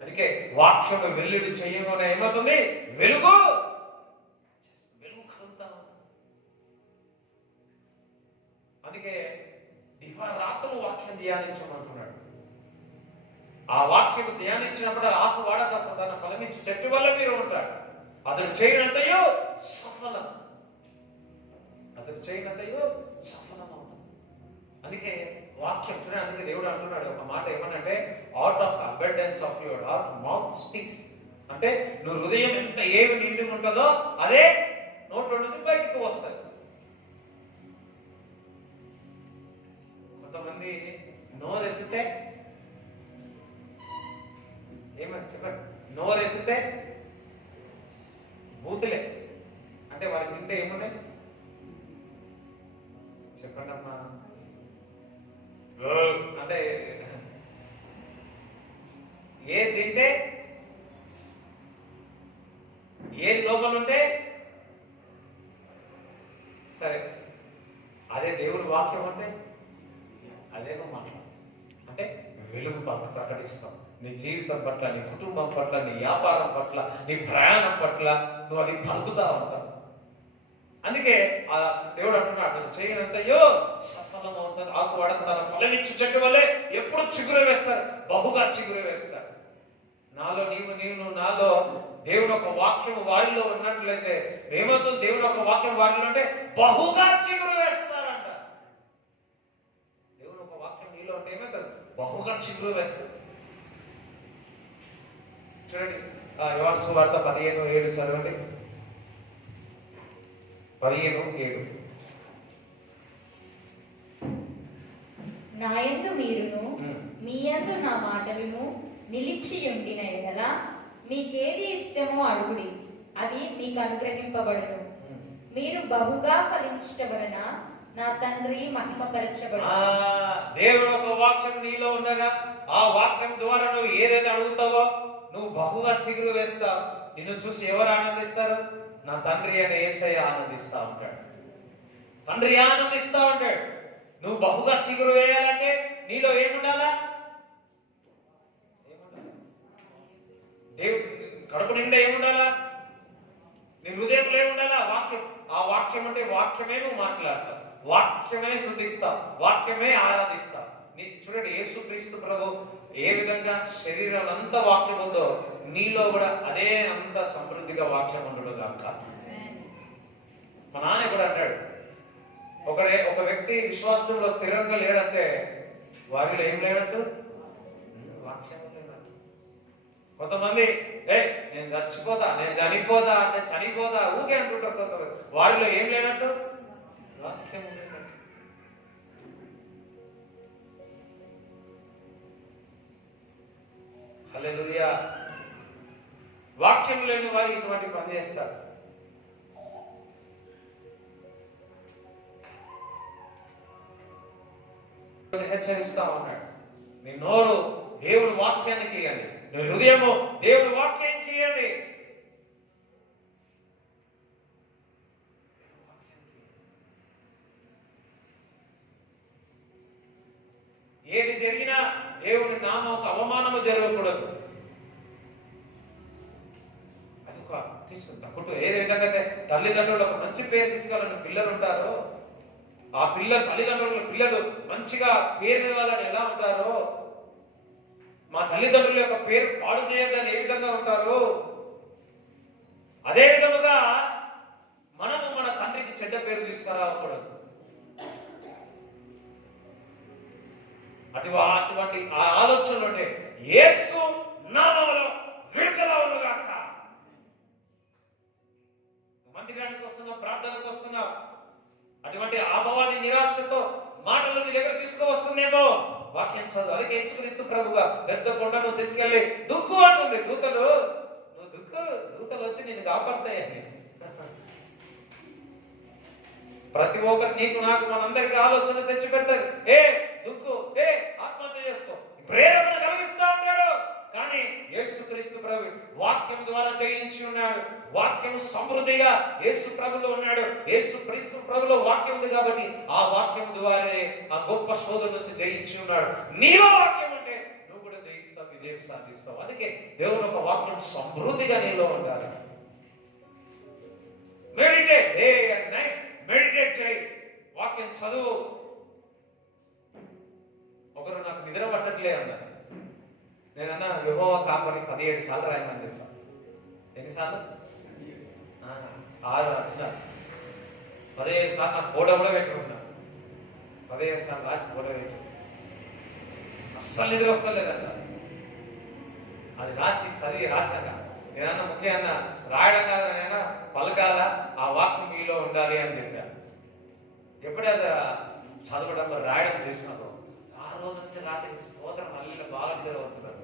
అందుకే వాక్యం వెల్లుడి చేయగానే ఏమవుతుంది? వెలుగు కలుగుతా ఉంటుంది. అందుకే దివారాత్రులు వాక్యం ధ్యానించమంటున్నాడు. ఆ వాక్యం ధ్యానించినప్పుడు ఆకు వాడక తన ఫలమించి చెట్టు వల్ల మీరు ఉంటాడు. అతడు చేయనంతయో సఫలం, అందుకే వాక్యం చూడండి. అందుకే దేవుడు అంటున్నాడు ఒక మాట, ఏమనంటే out of abundance of your heart mouth speaks. అంటే నువ్వు హృదయం ఎంత ఏమి నిండి ఉంటుందో అదే నోట్లో నుంచి బయటకు వస్తుంది. కొంతమంది నోరెత్తితే ఏమని చెప్పండి, నోరెత్తితే బూతులే. అంటే వారికి నిండే ఏమున్నాయి చెప్పండి అమ్మా. అంటే ఏ తింటే ఏది లోపల ఉంటే సరే, అదే దేవుడి వాక్యం అంటే అదేమో మాట్లాడు. అంటే వెలుగు ప్రకటిస్తాం. నీ జీవితం పట్ల, నీ కుటుంబం పట్ల, నీ వ్యాపారం పట్ల, నీ ప్రయాణం పట్ల నువ్వు అది పలుకుతా ఉంటావు. అందుకే ఆ దేవుడు అంటున్నాడు, అతను చేయనంతయో సఫలం అవుతారు. ఆకు వాడక తన ఫలమిచ్చు చెట్టు వల్లే ఎప్పుడు చిగురు వేస్తారు, బహుగా చిగురు వేస్తారు. నాలో నీవు నాలో దేవుడు ఒక వాక్యం వారిలో ఉన్నట్లయితే ఏమవుతుంది? దేవుడు ఒక వాక్యం వారిలో అంటే బహుగా చిగురు వేస్తారంట. దేవుడు ఒక వాక్యం నీలో అంటే ఏమవుతుంది? బహుగా చిగురు వేస్తారు. చూడండి, యోహాను సువార్త 15:7 చదవండి. 15:7. నా యందు మీరును మీ యందు నా మాటలను నిలిచి ఉండిన ఎడల మీకేది ఇష్టమో అడుగుడి, అది మీకు అనుగ్రహింపబడును. మీరు బహుగా ఫలించట వలన నా తండ్రి మహిమపరచబడును. దేవుడు ఒక వాక్యం నీలో ఉండగా ఆ వాక్యం ద్వారా నువ్వు ఏదైతే అడుగుతావో నువ్వు బహుగా చిగురు వేస్తావు. నిన్ను చూసి ఎవరు ఆనందిస్తారు? నా తండ్రి అనే యేసయ్య ఆనందిస్తా ఉంటాడు. తండ్రి ఆనందిస్తా ఉంటాడు. నువ్వు బహుగా చిగురు వేయాలంటే నీలో ఏముండాలా? దేవుడు కడుపు నిండా ఏముండాలా? నీ హృదయంలో ఏముండాలా? వాక్యం. ఆ వాక్యం అంటే వాక్యమే నువ్వు మాట్లాడతావు, వాక్యమే శుద్ధిస్తావు, వాక్యమే ఆరాధిస్తావు. చూడండి, యేసుక్రీస్తు ప్రభు ఏ విధంగా శరీరం అంతా వాక్యం ఉందో నీలో కూడా అదే అంత సమృద్ధిగా వాక్యం ఉండడు కాక. మా నాన్న కూడా అంటాడు, ఒక వ్యక్తి విశ్వాసంలో స్థిరంగా లేడంటే వారిలో ఏం లేనట్టు? వాక్యం లేనట్టు. కొంతమంది నేను చచ్చిపోతా, నేను చనిపోతా అంటే చనిపోతా ఊకే అంటుంటారు. వారిలో ఏం లేనట్టు? వాక్యం లేనట్టు. హల్లెలూయా. వాక్యం లేని వారు ఇటువంటి పని చేస్తారు. హెచ్చరిస్తా ఉన్నాడు, నీ నోరు దేవుని వాక్యానికి ఇయ్యండి, నీ హృదయము దేవుని వాక్యానికి ఇయ్యండి. ఏది జరిగినా దేవుని నామం అవమానము జరగకూడదు. అది ఒక తీసుకుంటా కుటుంబం ఏ విధంగా అయితే తల్లిదండ్రులు ఒక మంచి పేరు తీసుకెళ్ళాలని పిల్లలు ఉంటారో, ఆ పిల్లలు మంచిగా పేరు ఇవ్వాలని ఎలా ఉంటారో, మా తల్లిదండ్రుల యొక్క పేరు పాడు చేయొద్దని ఏ విధంగా ఉంటారో, అదే విధముగా మనము మన తండ్రికి చెడ్డ పేరు తీసుకురాకూడదు. అటువంటి ఆ ఆలోచనలు ఉంటే యేసు నామములో విడుదల ఉన్నగాక. మందిరానికి వస్తున్నావు, ప్రార్థనకు వస్తున్నావు, అటువంటి ఆపవాది నిరాశతో మాటలు నీ దగ్గర తీసుకువస్తుందేమో, వాక్యం చదువు. అందుకే యేసుక్రీస్తు ప్రభుగా పెద్ద కొండను తీసుకెళ్లి దుక్కు అంటుంది, దూతలు వచ్చి నిన్ను కాపాడతాయని. ప్రతి ఒక్కరు నీకు నాకు మనందరికీ ఆలోచన తెచ్చి పెడతారు. దుక్కు, ఆత్మహత్య చేసుకో, ప్రేరణ కలిగిస్తా ఉన్నాడు. కానీ యేసుక్రీస్తు ప్రభు వాక్యం ద్వారా జయించి ఉన్నాడు. వాక్యం సమృద్ధిగా యేసు ప్రభులో ఉన్నాడు. యేసుక్రీస్తు ప్రభులో వాక్యం ఉంది కాబట్టి ఆ వాక్యం ద్వారానే ఆ గొప్ప శోధన నుంచి జయించి ఉన్నాడు. నీలో వాక్యం ఉంటే నువ్వు కూడా జయిస్తావు, విజయం సాధిస్తావు. అందుకే దేవుని ఒక వాక్యం సమృద్ధిగా నీలో ఉండాలి. Meditate, day and night meditate చేయి, వాక్యం చదువు. ఒకరు నాకు నిద్ర పట్టట్లే అన్నారు. నేనన్నా యెహోవా కాపరి 17 సార్లు రాయమని చెప్పా. ఎన్నిసార్లు? 6 వచ్చినారు. 17 సార్లు నాకు ఫోటో కూడా పెట్టుకున్నా. 17 సార్లు రాసి ఫోటో పెట్టు. అస్సలు నిద్ర వస్తలేదన్న. అది రాశాక నేనన్నా ముఖ్యంగా రాయడం కాదు, నేనా పలకాల, ఆ వాక్యం మీలో ఉండాలి అని చెప్పా. ఎప్పుడైతే చదవడం రాయడం చేసినారో ఆ రోజు నుంచి రాత్రి పోతారు, మళ్ళీ బాగా నిద్ర అవుతున్నారు.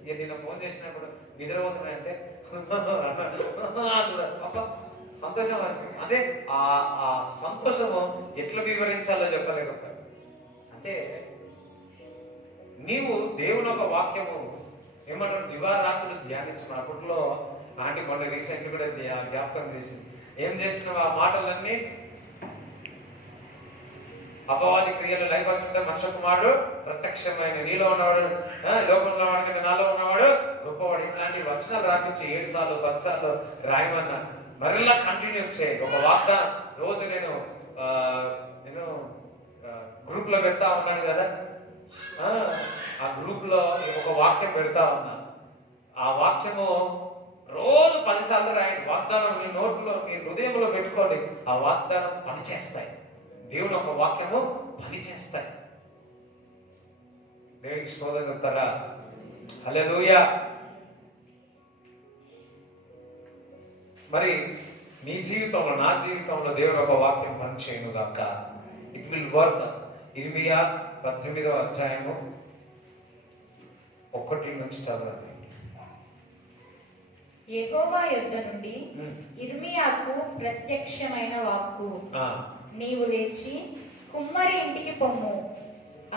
ఇక నిన్న ఫోన్ చేసినప్పుడు నిద్ర అవుతున్నాయంటే అబ్బా సంతోషం అనిపించింది. అదే ఆ సంతోషము ఎట్లా వివరించాలో చెప్పలేకపోయాను. అంటే నీవు దేవుని ఒక వాక్యము ఏమంటారు దివారాత్రులు ధ్యానించిన అప్పట్లో ఆంటీ మొన్న రీసెంట్ కూడా జ్ఞాపకం చేసింది. ఏం చేసినావు ఆ మాటలన్నీ? అపవాది క్రియలు లైపంచుంటే మనుష్య కుమారుడు ప్రత్యక్షమైన నీలో ఉన్నవాడు లోకంలో ఉన్నవాడు నాలో ఉన్నవాడు గొప్పవాడు. ఇట్లాంటి వచనాలు రాపించి 7 సార్లు 10 సార్లు రాయమన్నా. మరలా కంటిన్యూస్ చేయండి. ఒక వాగ్దానం రోజు నేను గ్రూప్ లో పెడతా ఉన్నాను కదా, ఆ గ్రూప్ లో ఒక వాక్యం పెడతా ఉన్నా. ఆ వాక్యము రోజు 10 సార్లు రాయండి. వాగ్దానం మీ నోట్లో మీ హృదయంలో పెట్టుకోండి. ఆ వాగ్దానం పనిచేస్తాయి. దేవుని ఒక వాక్యము పనిచేస్తాయి. దేవునికి స్తోత్రం చెప్తారా? హల్లెలూయా. మరి నీ జీవితంలో నా జీవితంలో దేవుని ఒక వాక్యం పనిచేయను గాక. It will work. ఇర్మియా 18వ అధ్యాయము 1 నుంచి చదవండి. యెహోవా యొద్ద నుండి ఇర్మియాకు ప్రత్యక్షమైన వాక్కు, నీవు లేచి కుమ్మరి ఇంటికి పొమ్ము,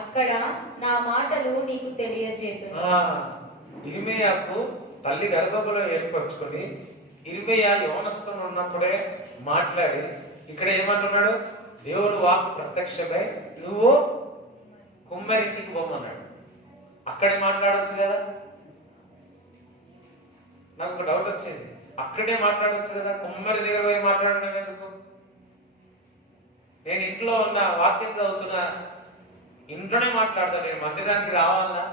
అక్కడ నా మాటలు నీకు తెలియజేతును. ఇర్మియాకు తల్లి గర్భంలో ఏర్పరచుకొని ఇర్మియా యవనస్తులు ఉన్నప్పుడే మాట్లాడి ఇక్కడ ఏమంటున్నాడు? దేవుడు వాక్కు ప్రత్యక్షమై నువ్వు కుమ్మరింటికి పోమన్నాడు. అక్కడే మాట్లాడవచ్చు కదా. నాకు ఒక డౌట్ వచ్చింది. అక్కడే మాట్లాడొచ్చు కదా, కుమ్మరి దగ్గర పోయి మాట్లాడడం ఎందుకు? నేను ఇంట్లో ఉన్న వాక్యం చదువుతున్నా, ఇంట్లోనే మాట్లాడతా, నేను మందిరానికి రావాలా?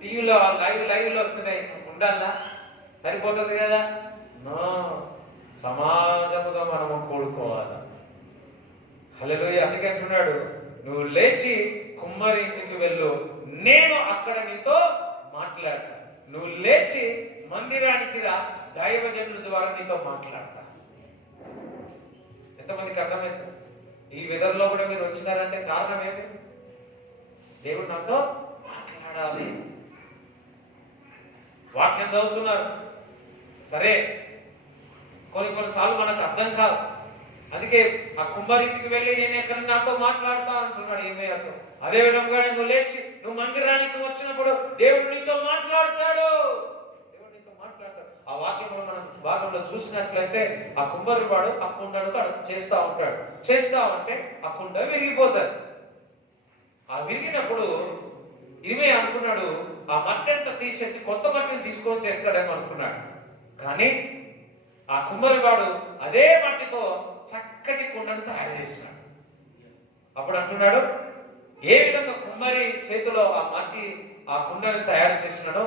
టీవీలో లైవ్లో వస్తున్నాయి, ఉండాలా? సరిపోతుంది కదా? నో, సమాజముగా మనము కూడుకోవాలి. హల్లెలూయా. అందుకే అంటున్నాడు, నువ్వు లేచి కుమ్మరి ఇంటికి వెళ్ళు, నేను అక్కడ నీతో మాట్లాడతా. నువ్వు లేచి మందిరానికి రా, దైవజనుల ద్వారా నీతో మాట్లాడతా. ఎంతమందికి అర్థమైంది? ఈ వెదర్లో కూడా మీరు వచ్చినారంటే కారణం ఏమి? దేవుడు నాతో మాట్లాడాలి. వాక్యం చదువుతున్నారు, సరే, కొన్నిసార్లు మనకు అర్థం కాదు. అందుకే ఆ కుమ్మరింటికి వెళ్ళి నేను ఎక్కడ నాతో మాట్లాడతా అంటున్నాడు ఏమయ్యతో. అదే విధంగా నువ్వు లేచి నువ్వు మందిరానికి వచ్చినప్పుడు దేవుడు నీతో మాట్లాడతాడు. దేవుడు నీతో మాట్లాడతాడు. ఆ వాక్యంలో మనం భాగంలో చూసినట్లయితే ఆ కుమ్మరి వాడు ఆ కుండను చేస్తా ఉంటాడు. చేస్తా ఉంటే ఆ కుండ విరిగిపోతాడు. ఆ విరిగినప్పుడు ఇవే అనుకున్నాడు, ఆ మట్టి అంతా తీసేసి కొత్త మట్టిని తీసుకొని చేస్తాడేమో అనుకున్నాడు. కానీ ఆ కుమ్మరి వాడు అదే మట్టితో చక్కటి కుండను తయారు చేసినాడు. అప్పుడు అంటున్నాడు, ఏ విధంగా కుమ్మరి చేతిలో ఆ మట్టి ఆ కుండను తయారు చేసినాడో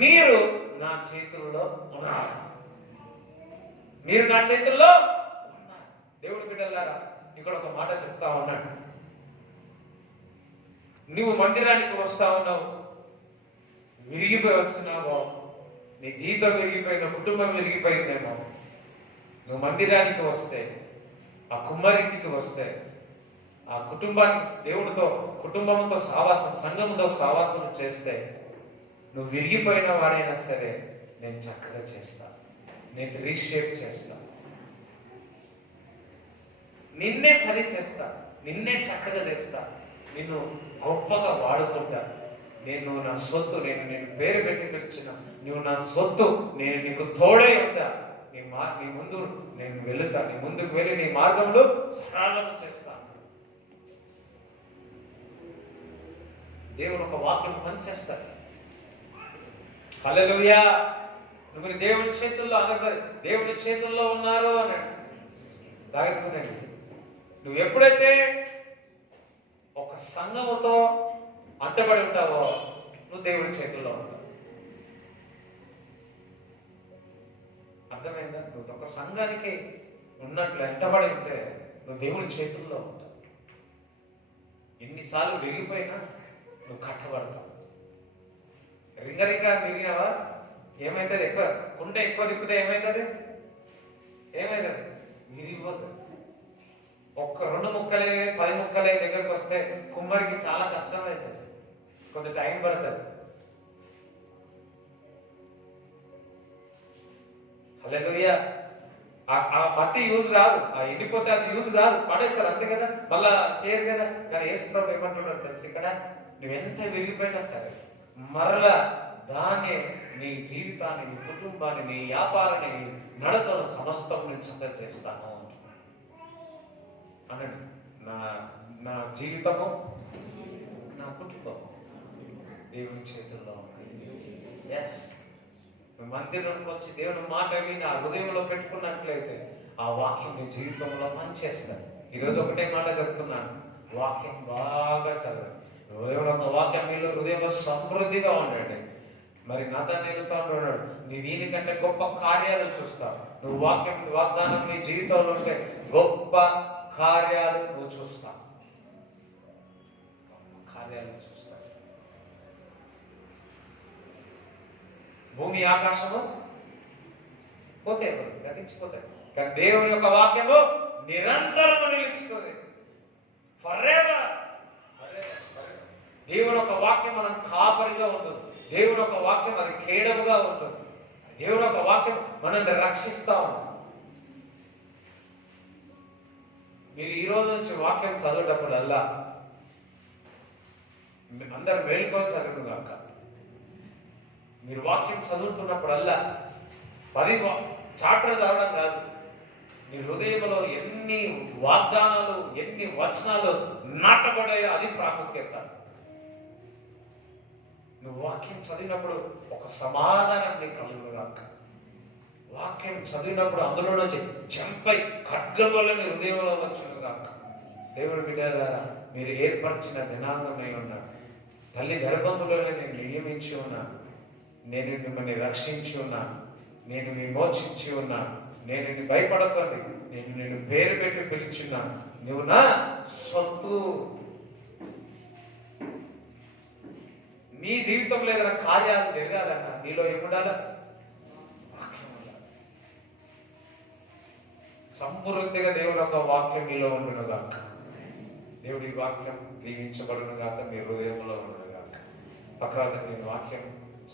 మీరు నా చేతుల్లో ఉన్నారు. మీరు నా చేతుల్లో ఉన్నారు. దేవుడి బిడ్డలారా, ఇక్కడ ఒక మాట చెప్తా ఉన్నాడు. నువ్వు మందిరానికి వస్తా ఉన్నావు, విరిగిపోయి వస్తున్నావో, నీ జీవితం విరిగిపోయిన, కుటుంబం విరిగిపోయిందేమో. నువ్వు మందిరానికి వస్తే, ఆ కుమ్మరింటికి వస్తే, ఆ కుటుంబానికి దేవుడితో కుటుంబంతో సావాసం, సంఘంతో సావాసం చేస్తే, నువ్వు విరిగిపోయిన వాడైనా సరే నేను చక్కగా చేస్తా, నేను రీషేప్ చేస్తా, నిన్నే సరి చేస్తా, నిన్నే చక్కగా చేస్తా, నిన్ను గొప్పగా వాడుకుంటా. నేను నా సొత్తు, నేను పేరు పెట్టి పిలిచిన నువ్వు నా సొత్తు, నేను నీకు తోడై ఉంటా. నీ ముందు నేను వెళుతా, నీ ముందుకు వెళ్ళి నీ మార్గంలో సరళము చేస్తాను. దేవుడు ఒక వాక్యం పనిచేస్తాడు. హల్లెలూయా. నువ్వు దేవుడి చేతుల్లో అనసరి, దేవుడి చేతుల్లో ఉన్నారు అన్నాడు. దాగుతున్నాడు. నువ్వు ఎప్పుడైతే ఒక సంఘముతో అంటబడి ఉంటావో నువ్వు దేవుడి చేతుల్లో ఉంటావు. అర్థమైందా? నువ్వు ఒక సంఘానికి ఉన్నట్లు ఎంటబడి ఉంటే నువ్వు దేవుడి చేతుల్లో ఉంటావు. ఎన్నిసార్లు విరిగిపోయినా నువ్వు కట్టబడతావు. రింగరింగా విరిగినావా ఏమైతుంది? ఎక్కువ కుండ ఎక్కువ తిప్పితే ఏమవుతుంది? ఏమవుతుంది? విరిగిపోతుంది. ఒక్క 2 ముక్కలే 10 ముక్కలే దగ్గరకు వస్తే కుమ్మరికి చాలా కష్టం అవుతుంది, కొంత టైం పడుతుంది. హల్లెలూయా. ఆ మట్టి యూజ్ రాదు, ఆ ఎండిపోతే అది యూజ్ రాదు, పడేస్తారు అంతే కదా, మళ్ళా చేయరు కదా. కానీ యేసు ప్రభువు ఏమంటున్నాడు తెలుసు, ఇక్కడ నువ్వెంత విరిగిపోయినా సరే మరలా దాన్ని నీ జీవితాన్ని, నీ కుటుంబాన్ని, నీ వ్యాపారాన్ని, నీ నడకలు సమస్తం నేను చక్కగా చేస్తాను అనండి. నా జీవితము, నా కుటుంబము దేవుని చేతుల్లో ఉంది. ఎస్, మందిరంకి వచ్చి దేవుని మాట విని ఆ హృదయంలో పెట్టుకున్నట్లయితే ఆ వాక్యం నీ జీవితంలో పనిచేస్తుంది. ఈరోజు ఒకటే మాట చెప్తున్నాను, వాక్యం బాగా చదవండి. దేవుడు ఒక వాక్యం మీలో హృదయంలో సమృద్ధిగా ఉండండి. మరి నాతోనే వెళ్తా ఉన్నాడు, నీ దీనికంటే గొప్ప కార్యాలు చూస్తావు. నువ్వు వాగ్దానం నీ జీవితంలో ఉంటే గొప్ప కార్యాలు నువ్వు చూస్తావు. కార్యాలు చూస్తావు. భూమి ఆకాశము పోతే గతించిపోతాయి, కానీ దేవుని యొక్క వాక్యము నిరంతరము నిలుస్తుంది. ఫరెవర్. దేవుని యొక్క వాక్యం మనం కాపరిగా ఉంటుంది. దేవుని యొక్క వాక్యం అది కేడముగా ఉంటుంది. దేవుని యొక్క వాక్యం మనల్ని రక్షిస్తా ఉంటుంది. మీరు ఈ రోజు నుంచి వాక్యం చదివేటప్పుడల్లా అందరు మేల్కొని చదువును కాక. మీరు వాక్యం చదువుతున్నప్పుడల్లా 10 చాప్టర్ చదవడం కాదు, మీ హృదయంలో ఎన్ని వాగ్దానాలు, ఎన్ని వచనాలు నాటబడాయో అది ప్రాముఖ్యత. నువ్వు వాక్యం చదివినప్పుడు ఒక సమాధానం నీకు కలుగును గాక. వాక్యం చదివినప్పుడు అందులో నుంచి చెంపై ఖడ్గం వల్ల నీ హృదయంలో వచ్చును గాక. దేవుడి బిడ్డలారా, మీరు ఏర్పరిచిన జనాంగమై ఉన్నారు. తల్లి గర్భములోనే నేను నియమించి ఉన్నాను. నేను మిమ్మల్ని రక్షించి ఉన్నాను. నేను విమోచించి ఉన్నాను. నేను నిన్ను భయపడకండి, నేను పేరు పెట్టి పిలిచున్నాను. నువ్వు నా సొత్తు. నీ జీవితంలో ఏదైనా కార్యాలు జరగాలన్నా నీలో ఏముండాలా? వాక్యం ఉండాలి. సమృద్ధిగా దేవుడు ఒక వాక్యం మీలో ఉండును గాక. దేవుడి వాక్యం దీవించబడును గాక, మీ హృదయంలో ఉండును గాక. పక్కన నేను వాక్యం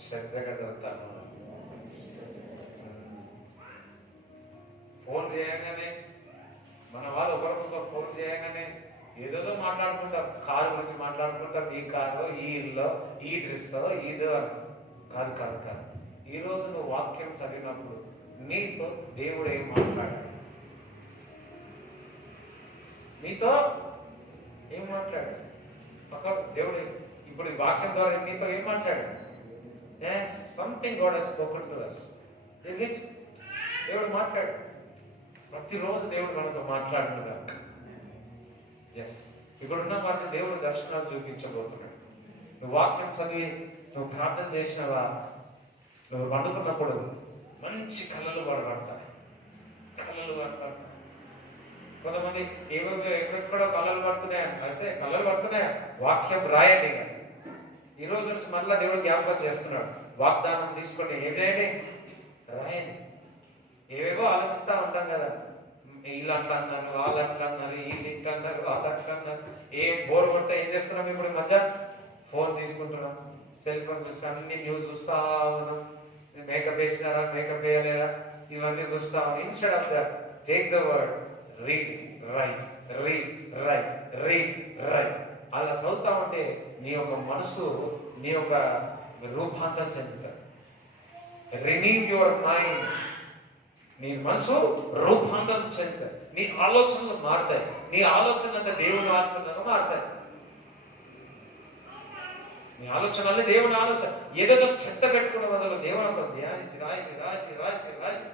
శ్రద్ధగా చదువుతాను. ఫోన్ చేయగానే మన వాళ్ళు ఒకరికొకరు ఫోన్ చేయగానే ఏదేదో మాట్లాడుకుంటారు. కారు గురించి మాట్లాడుకుంటారు. ఈ కారు, ఈ ఇల్లు, ఈ డ్రెస్, ఇదో కాదు కాదు కాదు. ఈరోజు నువ్వు వాక్యం చదివినప్పుడు నీతో దేవుడు ఏం మాట్లాడాడు? నీతో ఏం మాట్లాడాడు? పక్క దేవుడు ఇప్పుడు ఈ వాక్యం ద్వారా నీతో ఏం మాట్లాడాడు? Something God has spoken to us. Is it? దేవుడు మాట్లాడు. ప్రతిరోజు దేవుడు మనతో మాట్లాడుతున్నాడు. ఎస్, ఇక్కడున్న మాట దేవుడు దర్శనాలు చూపించబోతున్నాడు. నువ్వు వాక్యం చదివి నువ్వు ప్రార్థన చేసినవా, నువ్వు పండుకున్నప్పుడు మంచి కళలు పడబడతాయి. కళలు పడబడతాయి. కొంతమంది ఏవేవో ఎక్కడెక్కడో కళలు పడుతున్నాయా? అసే కళలు పడుతున్నాయా? వాక్యం రాయండి. ఈ రోజు నుంచి మళ్ళా దేవుడు జ్ఞాపకం చేస్తున్నాడు. వాగ్దానం తీసుకొని ఏదైనా రాయండి. ఏవేవో ఆలోచిస్తూ ఉంటాం కదా, వీళ్ళు అట్లా అన్నారు, వాళ్ళు అట్లా అన్నారు, వీళ్ళు ఇట్లా అన్నారు, వాళ్ళు అట్లా అన్నారు. ఏం బోర్ కొడితే ఏం చేస్తున్నాం? ఇప్పుడు మధ్య ఫోన్ తీసుకుంటున్నాం, సెల్ ఫోన్ చూస్తున్నాం, అన్ని న్యూస్ చూస్తా ఉన్నాం. మేకప్ వేసినారా, మేకప్ వేయలేదా, ఇవన్నీ చూస్తా ఉన్నాం. Instead of that, take the word, read write, read write, read write. అలా చదువుతా ఉంటే నీ యొక్క మనసు, నీ యొక్క రూపాంతరం చెందుతాడు. Renew your mind. నీ మనసు రూపాంతరం చెందుతాయి. నీ ఆలోచనలు మారుతాయి. నీ ఆలోచన అంతా దేవుని ఆలోచనలు మారుతాయి. నీ ఆలోచనలు దేవుని ఆలోచన. ఏదేదో చెత్త పెట్టుకునే బదులు దేవుని ఒక ధ్యానిసి రాసి రాసి రాసి రాసి.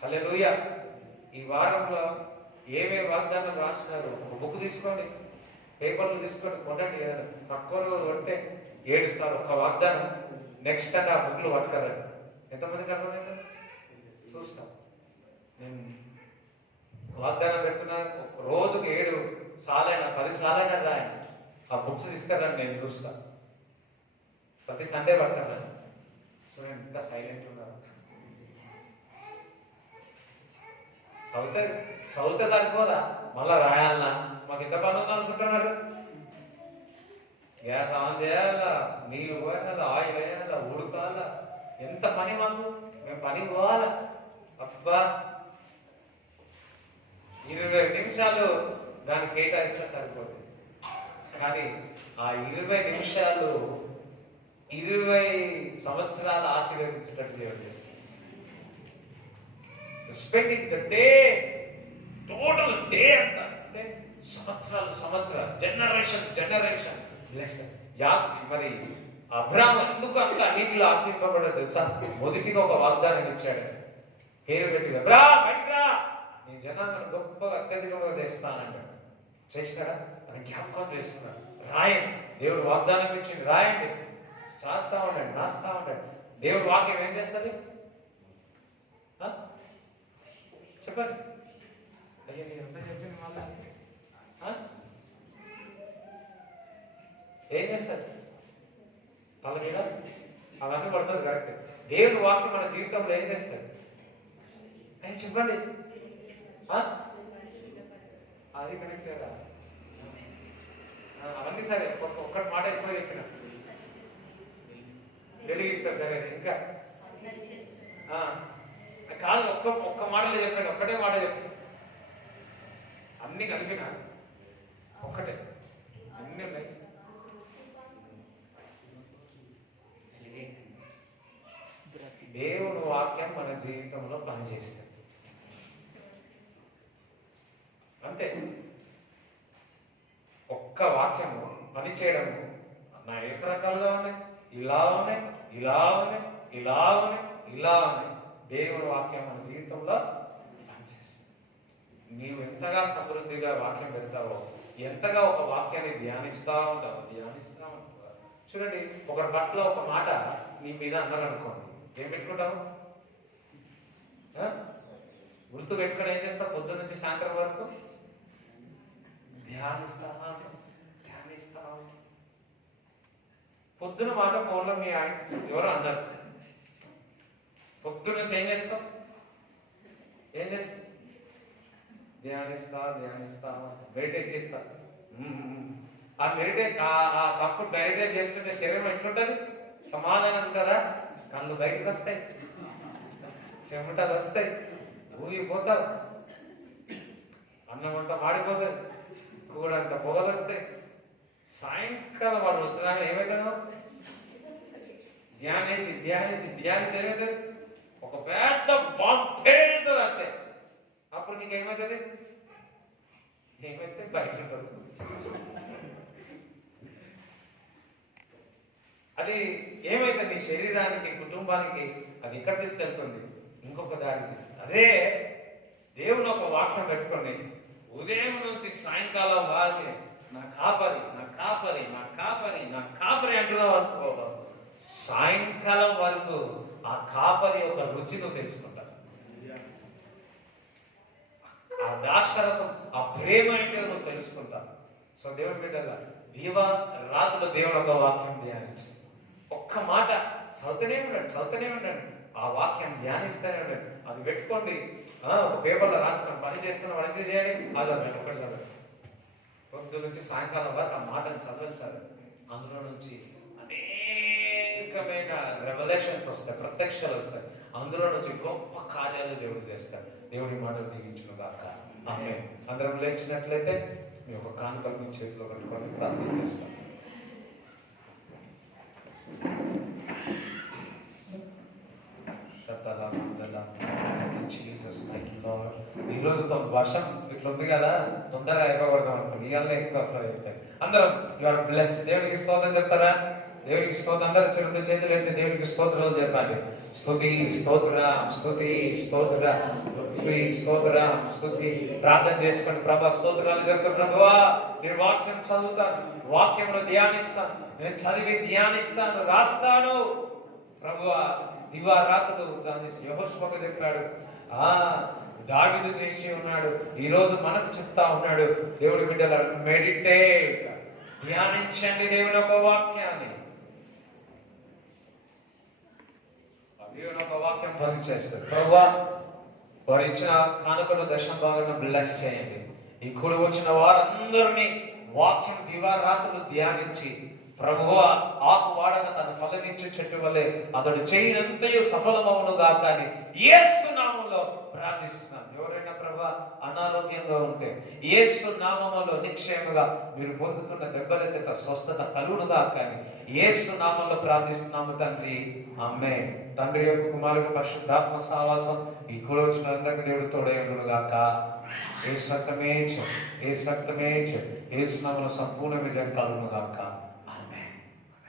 హల్లెలూయా. ఈ వారంలో ఏమేమి వాగ్దానం రాసినారు ఒక బుక్ తీసుకోండి, పేపర్లు తీసుకొని కొనండి. తక్కువ రోజు కొడితే 7 సార్లు ఒక వాగ్దానం. నెక్స్ట్ అంటే ఆ బుక్లు పట్టుకరండి. ఎంతమందికి అర్థమైంది? చూస్తాం. నేను వాగ్దానం పెడుతున్నాను, రోజుకు 7 సార్లైనా 10 సార్లైనా రాయండి. ఆ బుక్స్ తీసుకురండి, నేను చూస్తాను. ప్రతి సండే పట్టుకున్నాను. చూడండి ఇంకా సైలెంట్ ఉన్నారు. చదివితే సరిపోదా? మళ్ళా రాయాలన్నా? మాకు ఎంత పని ఉందో అనుకుంటున్నారు? గ్యాస్ ఆన్ చేయాలా, నీళ్ళు పోయాలా, ఆయిల్ వేయాలా, ఉడకాలా, ఎంత పని మాకు. మేము పనికి పోవాలా. అబ్బా, 20 నిమిషాలు దానికి కేటాయిస్తే సరిపోతుంది. కానీ ఆ 20 నిమిషాలు 20 సంవత్సరాలు ఆశీర్వదించేటట్టు దేవుడు చేస్తాడు. Spending the day, total day అంటే సంవత్సరాలు, జనరేషన్ బ్లెస్డ్. మరి అబ్రాహాము ఎందుకు అంత అన్నింటిలో ఆశ్రయింపబడ్డాడో తెలుసా? మొదటిగా ఒక వాగ్దానం ఇచ్చాడు. పేరు పెట్టి బయటికి రా, నీ జనాలను గొప్పగా అత్యధికంగా చేస్తానంటాడు. చేసినాడా? అది జ్ఞాపకం చేసుకున్నాడు. రాయండి. దేవుడు వాగ్దానం ఇచ్చింది, రాయండి. చేస్తా ఉండండి, రాస్తా ఉండండి. దేవుడు వాక్యం ఏం చేస్తుంది? చెప్పండి. అయ్యా నేను ఎంత చెప్పింది మళ్ళా ఏం చేస్తారు? తల మీద అవన్నీ పడుతుంది. కరెక్ట్. దేవుని వాక్యం మన జీవితంలో ఏం చేస్తారు? అయ్యి చెప్పండి. అది కరెక్టేరా? అవన్నీ సరే, ఒక్కటి మాట ఎక్కువ చెప్పిన వెలిగిస్తారు. సరే ఇంకా కాదు, ఒక్క మాటలో చెప్పండి. ఒక్కటే మాట చెప్పండి. అన్ని కలిపిన ఒక్కటే, అన్ని ఉన్నాయి. దేవుని వాక్యం మన జీవితంలో పనిచేస్తుంది. అంతే. ఒక్క వాక్యము పనిచేయడము నా అనేక రకాలుగా ఉన్నాయి, ఇలా ఉన్నాయి, ఇలా ఉన్నాయి, ఇలా ఉన్నాయి, ఇలా ఉన్నాయి. దేవుని వాక్యం మన జీవితంలో పనిచేస్తుంది. నీవు ఎంతగా సమృద్ధిగా వాక్యం పెడతావో, ఎంతగా ఒక వాక్యాన్ని ధ్యానిస్తా ఉంటావు. చూడండి, ఒకరి పట్ల ఒక మాట నీ మీద అన్నారు అనుకోండి, ఏం పెట్టుకుంటావు? గుర్తు పెట్టుకొని ఏం చేస్తావు? పొద్దు నుంచి సాయంత్రం వరకు ధ్యానిస్తా ఉంటావు. పొద్దున మాట ఫోన్లో మీ ఆయన ఎవరో అన్నారు, పొద్దున్న ఏం చేస్తాం? ధ్యానిస్తా మెడిటేట్ చేస్తా. ఆ మెడిటేట్ ఆ తప్పు మెడిటేట్ చేస్తుంటే శరీరం ఎట్లుంటది? సమాధానం ఉంటుందా? కళ్ళు బయటకు వస్తాయి, చెమటలు వస్తాయి, ఊగిపోతావు, అన్నం అంతా మాడిపోతుంది, కూడంత పొగలు వస్తాయి. సాయంకాలం వాడు వచ్చినా ఏమైతుందో ధ్యానించి ఏమైతుంది? ఒక పెద్ద బాంబేతుంది అంతే. అప్పుడు నీకేమవుతుంది? ఏమైతే బయట ఉంటుంది. అది ఏమైతే నీ శరీరానికి, కుటుంబానికి అది ఎక్కడ తీసుకెళ్తుంది? ఇంకొక దారి తీసుకెళ్తుంది. అదే దేవుని ఒక వాక్యం పెట్టుకోండి, ఉదయం నుంచి సాయంకాలం వారికి నా కాపరి, నా కాపరి, నా కాపరి, నా కాపరి అంటున్నావు అనుకో, సాయంకాలం వరకు ఆ కాపరి యొక్క రుచి నువ్వు తెలుసుకుంటావు. ఆ ద్రాక్షరసం, ఆ ప్రేమ ఏంటో నువ్వు తెలుసుకుంటావు. సో దేవుని బిడ్డల దీవా రాత్రులు దేవుడు ఒక వాక్యం ధ్యానించు. ఒక్క మాట చదువుతూనే ఉండండి. ఆ వాక్యం ధ్యానిస్తూనే ఉండండి. అది పెట్టుకోండి. ఒక పేపర్లో రాసుకున్నాం, పని చేస్తున్నాం, పని చేయాలి, చదవండి, ఒకటి చదవండి. పొద్దు నుంచి సాయంకాలం వరకు ఆ మాటను చదవంచాలి. అందులో నుంచి అనేకమైన రెవల్యూషన్స్ వస్తాయి, ప్రత్యక్షాలు వస్తాయి. అందులో నుంచి గొప్ప కార్యాలు దేవుడు చేస్తాడు. దేవుడి మాటలు దీవించును గాక. ఆమేన్. అందరం లేచినట్లయితే మీ యొక్క కానుకలు మీ చేతిలో పెట్టుకొని ప్రార్థన చేస్తాం. ఈ రోజుతో వర్షం ఇట్లా ఉంది కదా, తొందరగా అయిపోకూడదాం అనుకోండి, ఇవాళ ఎక్కువ ఫ్లో అయిపోయి అందరం ఇవాళ బ్లెస్. దేవుడికి స్తోత్రం చెప్తారా? దేవుడికి స్తోత్రం. అందరూ రెండు చేతులు ఎత్తి దేవుడికి స్తోత్రాలు చెప్పండి. స్తుతి స్తోత్రం, స్తుతి స్తోత్రం, స్తుతి స్తోత్రం, స్తుతి. ప్రార్థన చేసుకోండి. ప్రభా స్తోత్రాలు చెప్తాను. ప్రభువా నేను వాక్యం చదువుతాను, వాక్యంలో ధ్యానిస్తాను, నేను చదివి ధ్యానిస్తాను, రాస్తాను. ప్రభువా దివారాత్రులు దాన్ని యెహోషువకు చెప్పాడు. దావీదు చేసి ఉన్నాడు. ఈ రోజు మనకు చెప్తా ఉన్నాడు. దేవుడి బిడ్డల మెడిటేట్, ధ్యానించండి దేవుని ఒక వాక్యాన్ని. దేవుని ఒక వాక్యం పనిచేస్తుంది. ప్రభువా వారు ఇచ్చిన కానుకలు దశమ భాగంగా బ్లెస్ చేయండి. ఈ కూడి వచ్చిన వారందరినీ వాక్యం దివారాత్రులు ధ్యానించి, ప్రభువా ఆకు వాడన తన ఫలమిచ్చు చెట్టు వలె అతడు చేయనంతయు సఫలమవును గాక అని యేసు నామములో ప్రార్థిస్తున్నాను. ఎవరైనా ప్రభా అనారోగ్యంగా ఉంటే యేసు నామములో నిశ్చయముగా మీరు పొందుతున్న దెబ్బల చేత స్వస్థత కలుగును గాక అని యేసు నామములో ప్రార్థిస్తున్నాము తండ్రి. ఆమేన్. తండ్రి యొక్క కుమారుడు పరిశుద్ధాత్మ సహవాసం ఈ కూడి వచ్చిన అందరికీ దేవుడు తోడైయుండును గాక. యేసు రక్తమే యేసు నామములో సంపూర్ణ విజయం కలుగును గాక.